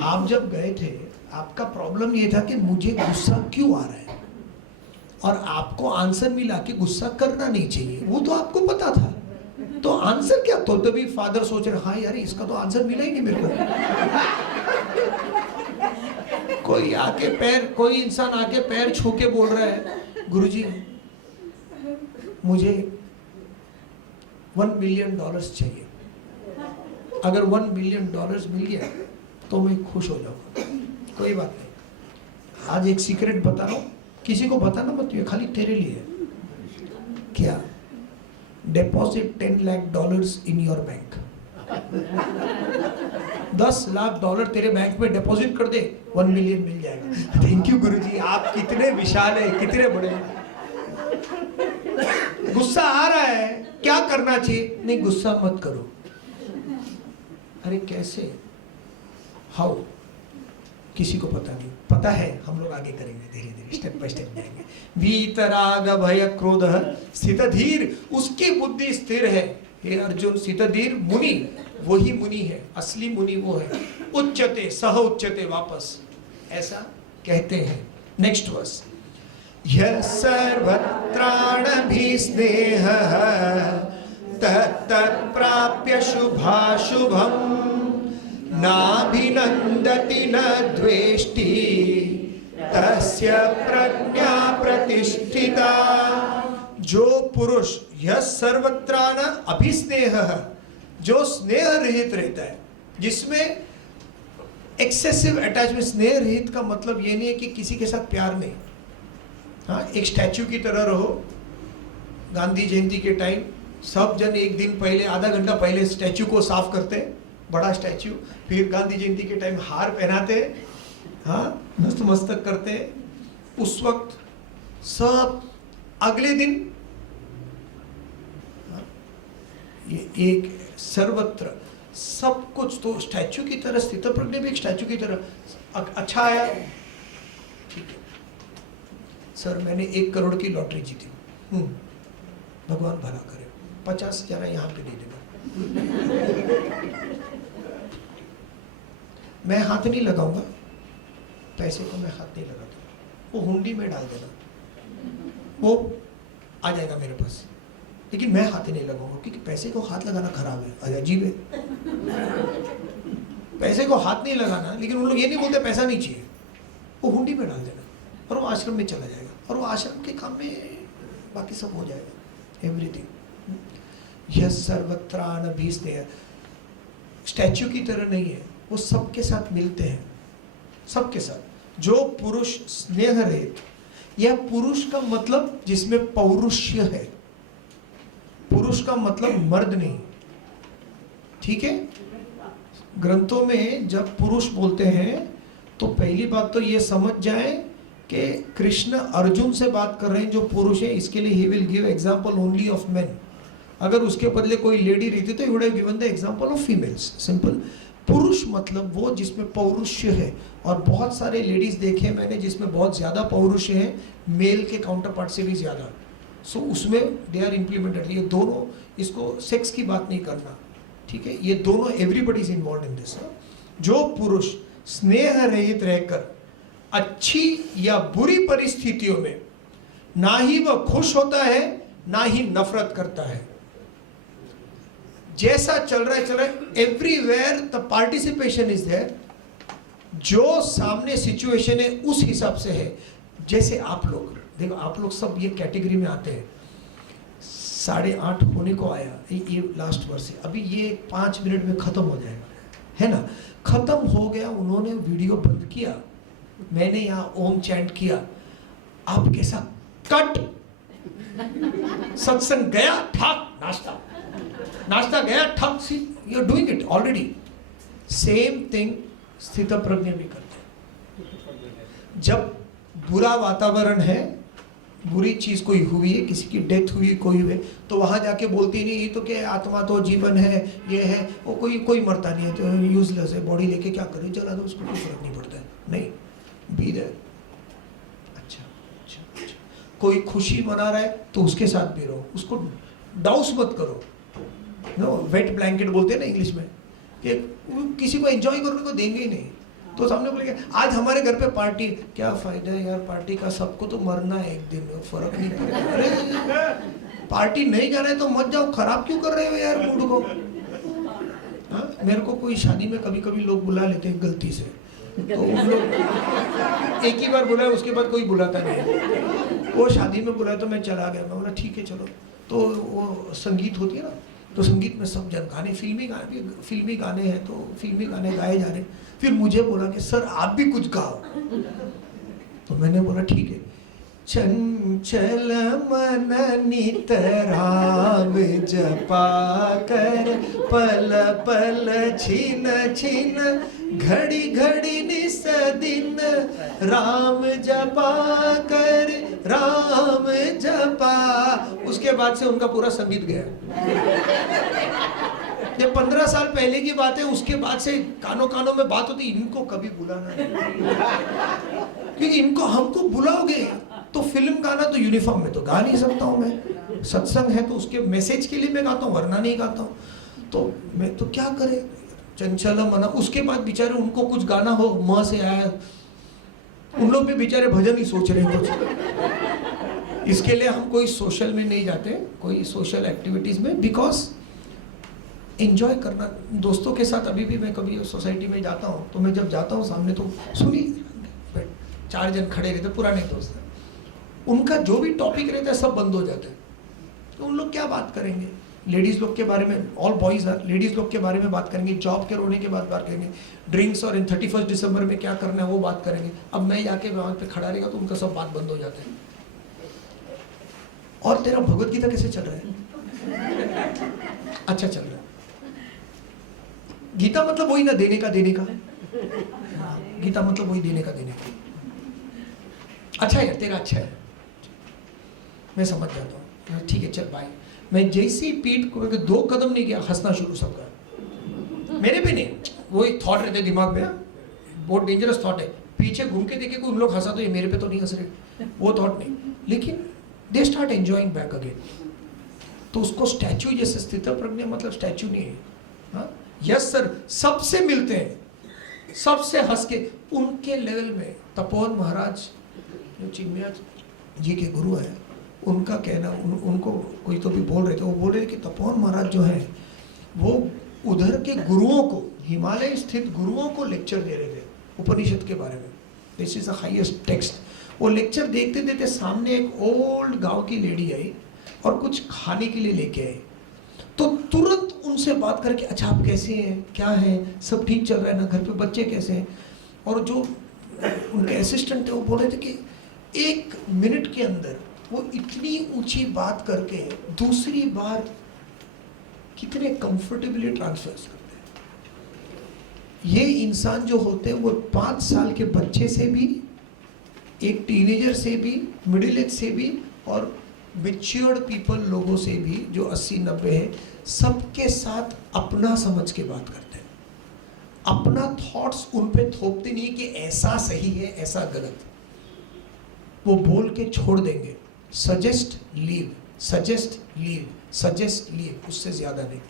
आप जब गए थे आपका प्रॉब्लम ये था कि मुझे गुस्सा क्यों आ रहा है, और आपको आंसर मिला कि गुस्सा करना नहीं चाहिए, वो तो आपको पता था। तो आंसर क्या? तो तभी फादर सोच रहे हाँ यार इसका तो आंसर मिला ही नहीं मेरे को। कोई इंसान आके पैर छू के बोल रहा है गुरुजी मुझे $1 मिलियन चाहिए, अगर $1 मिलियन मिल गया तो मैं खुश हो जाऊंगा। कोई बात नहीं, आज एक सीक्रेट बता रहा हूं, किसी को बताना मत, ये खाली तेरे लिए। क्या? Deposit $10 lakh in your bank. $10 lakh तेरे बैंक में डिपॉजिट कर दे, 1 मिलियन मिल जाएगा। थैंक यू गुरुजी, आप कितने विशाल है, कितने बड़े। गुस्सा आ रहा है, क्या करना चाहिए? नहीं गुस्सा मत करो। अरे कैसे, हाउ, किसी को पता नहीं। पता है, हम लोग आगे करेंगे, धीरे धीरे स्टेप बाय स्टेप जाएंगे। वीतराग भय क्रोध स्थित धीर, उसकी बुद्धि स्थिर है। हे अर्जुन, स्थित धीर मुनि वही मुनि है, असली मुनि वो है। उच्चते सह उच्चते, वापस ऐसा कहते हैं। नेक्स्ट वर्स, यः सर्वत्राणभिस्नेहः तत्तत्प्राप्य शुभाशुभम् नाभिनन्दति न द्वेष्टि तस्य प्रज्ञा प्रतिष्ठिता। जो पुरुष यह सर्वत्राण अभिस्नेहः, जो स्नेह रहित रहता है, जिसमें एक्सेसिव अटैचमेंट, स्नेह रहित का मतलब ये नहीं है कि किसी के साथ प्यार नहीं। हाँ, एक स्टैचू की तरह रहो। गांधी जयंती के टाइम सब जन एक दिन पहले, आधा घंटा पहले स्टैचू को साफ करते, बड़ा स्टैचू, फिर गांधी जयंती के टाइम हार पहनाते, हाँ नतमस्तक करते। उस वक्त सब अगले दिन ये एक सर्वत्र सब कुछ तो स्टैचू की तरह, स्थित प्रज्ञ भी एक स्टैचू की तरह। अच्छा आया, ठीक है सर, मैंने 1 करोड़ की लॉटरी जीती, भगवान भला करे, 50 जरा यहाँ पे दे देना। मैं हाथ नहीं लगाऊंगा, पैसे को मैं हाथ नहीं लगाता, वो हुंडी में डाल देना, वो आ जाएगा मेरे पास, लेकिन मैं हाथ नहीं लगाऊंगा, क्योंकि पैसे को हाथ लगाना खराब है, अजीब है। पैसे को हाथ नहीं लगाना, लेकिन उन लोग ये नहीं बोलते पैसा नहीं चाहिए, वो हुंडी में डाल देना और वो आश्रम में चला जाएगा, और वो आश्रम के काम में बाकी सब हो जाएगा, एवरीथिंग। यह सर्वत्राण भी स्नेह, स्टैच्यू की तरह नहीं है, वो सबके साथ मिलते हैं, सबके साथ। जो पुरुष स्नेह रहित, यह पुरुष का मतलब जिसमें पौरुष्य है, पुरुष का मतलब मर्द नहीं, ठीक है। ग्रंथों में जब पुरुष बोलते हैं तो पहली बात तो ये समझ जाए कि कृष्ण अर्जुन से बात कर रहे हैं जो पुरुष है, इसके लिए he will give example only of main. अगर उसके बदले कोई लेडी रहती तो he would have given the example of females, simple. पुरुष मतलब वो जिसमें पौरुष्य है, और बहुत सारे लेडीज देखे मैंने जिसमें बहुत ज्यादा पौरुष्य है, मेल के काउंटर पार्ट से भी ज्यादा। सो उसमें दे आर इम्प्लीमेंटेड। ये दोनों, इसको सेक्स की बात नहीं करना, ठीक है, ये दोनों, everybody is involve in this. जो पुरुष स्नेह रहित रहकर अच्छी या बुरी परिस्थितियों में ना ही वह खुश होता है ना ही नफरत करता है, जैसा चल रहा है, everywhere the participation is there. जो सामने सिचुएशन है उस हिसाब से है। जैसे आप लोग देखो, आप लोग सब ये कैटेगरी में आते हैं, 8:30 होने को आया, ये लास्ट वर्ष है, अभी ये 5 मिनट में खत्म हो जाएगा, है ना। खत्म हो गया, उन्होंने वीडियो बंद किया, मैंने यहाँ ओम चैंट किया, आप कैसा कट, सत्संग गया ठक, नाश्ता गया ठक, see you are doing it already. Same thing स्थित प्रज्ञ भी करते हैं। जब बुरा वातावरण है, बुरी चीज कोई हुई है, किसी की डेथ हुई, कोई हुई, तो वहां जाके बोलती नहीं ये तो क्या है, आत्मा तो जीवन है, ये है वो, कोई मरता नहीं है, तो यूजलेस है, बॉडी लेके क्या करें, जला दो, उसको कोई फर्क नहीं पड़ता है। नहीं, बी देयर। अच्छा, कोई खुशी मना रहा है तो उसके साथ भी रहो, उसको डाउस मत करो। नो, वेट ब्लैंकेट बोलते हैं ना इंग्लिश में, कि किसी को एंजॉय करने को देंगे ही नहीं। तो सामने बोलेंगे आज हमारे घर पे पार्टी, क्या फायदा है यार पार्टी का, सबको तो मरना है एक दिन, फर्क नहीं पड़ेगा। अरे पार्टी नहीं कर रहे तो मत जाओ, खराब क्यों कर रहे हो यार मूड को। हाँ, मेरे को कोई शादी में कभी कभी लोग बुला लेते हैं गलती से, तो उन लोग एक ही बार बुलाया, उसके बाद कोई बुलाता नहीं। वो शादी में बुलाया तो मैं चला गया, मैं बोला ठीक है चलो। तो वो संगीत होती है ना, तो संगीत में सब जन गाने, फिल्मी गाने हैं, तो फिल्मी गाने गाए जा रहे। फिर मुझे बोला कि सर आप भी कुछ गाओ, तो मैंने बोला ठीक है। चंचल मन नित राम जपा कर, पल पल छिन छिन, घड़ी घड़ी निस दिन, राम जपा कर, राम जपा। उसके बाद से उनका पूरा संगीत गया। ये 15 साल पहले की बात है, उसके बाद से कानों कानों में बात होती, इनको कभी बुलाना नहीं, क्योंकि इनको हमको बुलाओगे तो फिल्म गाना तो यूनिफॉर्म में तो गा नहीं सकता हूँ मैं, सत्संग है तो उसके मैसेज के लिए मैं गाता हूँ, वरना नहीं गाता हूँ। तो मैं तो क्या करे, चंचल मना। उसके बाद बेचारे उनको कुछ गाना हो, माँ से आया, उन लोग भी बेचारे भजन ही सोच रहे हैं कुछ। इसके लिए हम कोई सोशल में नहीं जाते, कोई सोशल एक्टिविटीज में, बिकॉज एंजॉय करना दोस्तों के साथ। अभी भी मैं कभी सोसाइटी में जाता हूँ, तो मैं जब जाता हूँ सामने, तो सुनी 4 जन खड़े रहते, पुराने दोस्त हैं, उनका जो भी टॉपिक रहता है सब बंद हो जाता है। तो उन लोग क्या बात करेंगे, लेडीज लोग के बारे में, ऑल बॉयज आर, लेडीज लोग के बारे में बात करेंगे, जॉब के रोने के बाद बात करेंगे, ड्रिंक्स और इन 31 दिसंबर में क्या करना है वो बात करेंगे। अब मैं जाके वहां पे खड़ा रहेगा तो उनका सब बात बंद हो जाता है। और तेरा भगवत गीता कैसे चल रहा है? अच्छा चल रहा है। गीता मतलब वही ना, देने का। गीता मतलब वही देने का। अच्छा है तेरा, अच्छा है, मैं समझ जाता हूँ, ठीक है चल बाय। मैं जैसे ही पीठ को 2 कदम नहीं किया, हंसना शुरू सबका। मेरे भी नहीं, वो एक थॉट रहते दिमाग में, बहुत डेंजरस थॉट है। पीछे घूम के देखे कोई लोग हंसा तो ये मेरे पे तो नहीं हंस रहे, वो थॉट नहीं, लेकिन they start enjoying back again. तो उसको स्टैच्यू जैसे, स्थित प्रज्ञ मतलब स्टैच्यू नहीं है। हाँ यस सर, सबसे मिलते हैं, सबसे हंस के, उनके लेवल में। तपोवन महाराज जो चिन्मय जी के गुरु हैं, उनका कहना, उनको कोई तो भी बोल रहे थे, वो बोल रहे थे कि तपोवन महाराज जो है वो उधर के गुरुओं को, हिमालय स्थित गुरुओं को लेक्चर दे रहे थे उपनिषद के बारे में। This is the highest text. वो लेक्चर देखते देखते सामने एक ओल्ड गांव की लेडी आई और कुछ खाने के लिए लेके आई। तो तुरंत उनसे बात करके, अच्छा आप कैसे हैं, क्या है, सब ठीक चल रहा है ना, घर पे बच्चे कैसे हैं। और जो उनके असिस्टेंट थे वो बोल रहे थे कि 1 मिनट के अंदर वो इतनी ऊंची बात करके दूसरी बार कितने कंफर्टेबली ट्रांसफर करते हैं। ये इंसान जो होते हैं वो 5 साल के बच्चे से भी, एक टीनेजर से भी, मिडिल एज से भी, और मैच्योर्ड पीपल लोगों से भी जो 80-90 है, सबके साथ अपना समझ के बात करते हैं। अपना थॉट्स उन पे थोपते नहीं कि ऐसा सही है ऐसा गलत, वो बोल के छोड़ देंगे। Suggest leave, suggest leave, suggest leave, उससे ज्यादा नहीं।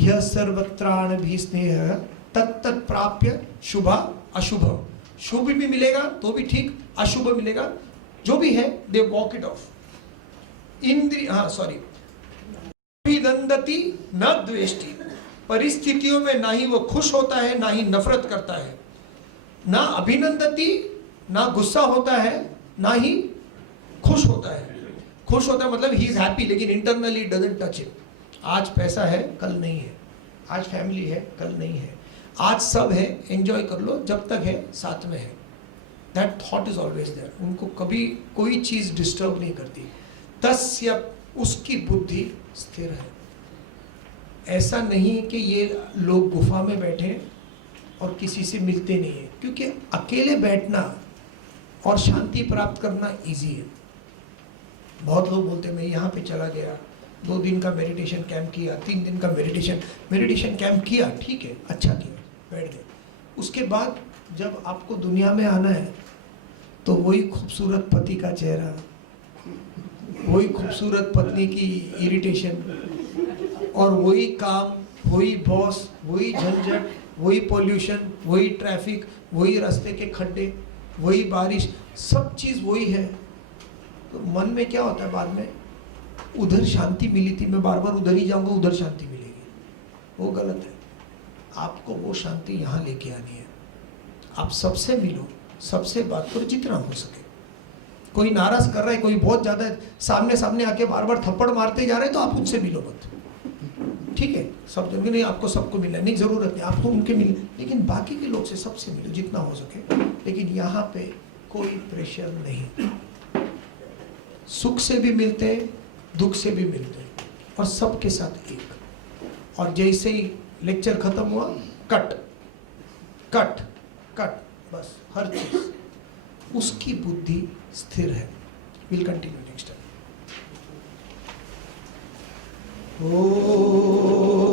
यह सर्वत्राण भी स्नेह तत्त प्राप्य शुभा अशुभम। शुभ भी मिलेगा तो भी ठीक, अशुभ मिलेगा जो भी है, दे वॉक इट ऑफ। अभिनंदति न द्वेष्टि, परिस्थितियों में ना ही वो खुश होता है ना ही नफरत करता है। ना अभिनंदति, ना गुस्सा होता है ना ही खुश होता है। खुश होता है मतलब ही इज हैप्पी, लेकिन इंटरनली डजंट टच इट। आज पैसा है कल नहीं है, आज फैमिली है कल नहीं है, आज सब है, एंजॉय कर लो जब तक है, साथ में है। That thought is always there, उनको कभी कोई चीज डिस्टर्ब नहीं करती। तस्य, उसकी बुद्धि स्थिर है। ऐसा नहीं कि ये लोग गुफा में बैठे और किसी से मिलते नहीं है, क्योंकि अकेले बैठना और शांति प्राप्त करना इजी है। बहुत लोग बोलते हैं मैं यहाँ पे चला गया, 2 दिन का मेडिटेशन कैंप किया, 3 दिन का मेडिटेशन कैंप किया, ठीक है, अच्छा किया, बैठ गए। उसके बाद जब आपको दुनिया में आना है तो वही खूबसूरत पति का चेहरा, वही खूबसूरत पत्नी की इरिटेशन, और वही काम, वही बॉस, वही झंझट, वही पोल्यूशन, वही ट्रैफिक, वही रास्ते के खड्डे, वही बारिश, सब चीज़ वही है। तो मन में क्या होता है बाद में, उधर शांति मिली थी, मैं बार बार उधर ही जाऊंगा, उधर शांति मिलेगी, वो गलत है। आपको वो शांति यहाँ लेके आनी है। आप सबसे मिलो, सबसे बात करो जितना हो सके। कोई नाराज कर रहा है, कोई बहुत ज़्यादा सामने सामने आके बार बार थप्पड़ मारते जा रहे हैं, तो आप उनसे मिलो मत, ठीक है। सब जन नहीं, आपको सबको मिलना नहीं, ज़रूरत नहीं, आपको उनके मिले, लेकिन बाकी के लोग से सबसे मिलो जितना हो सके। लेकिन यहाँ पे कोई प्रेशर नहीं, सुख से भी मिलते हैं, दुख से भी मिलते हैं, और सबके साथ एक। और जैसे ही लेक्चर खत्म हुआ, कट कट कट, बस हर चीज। उसकी बुद्धि स्थिर है। Will continue next time. O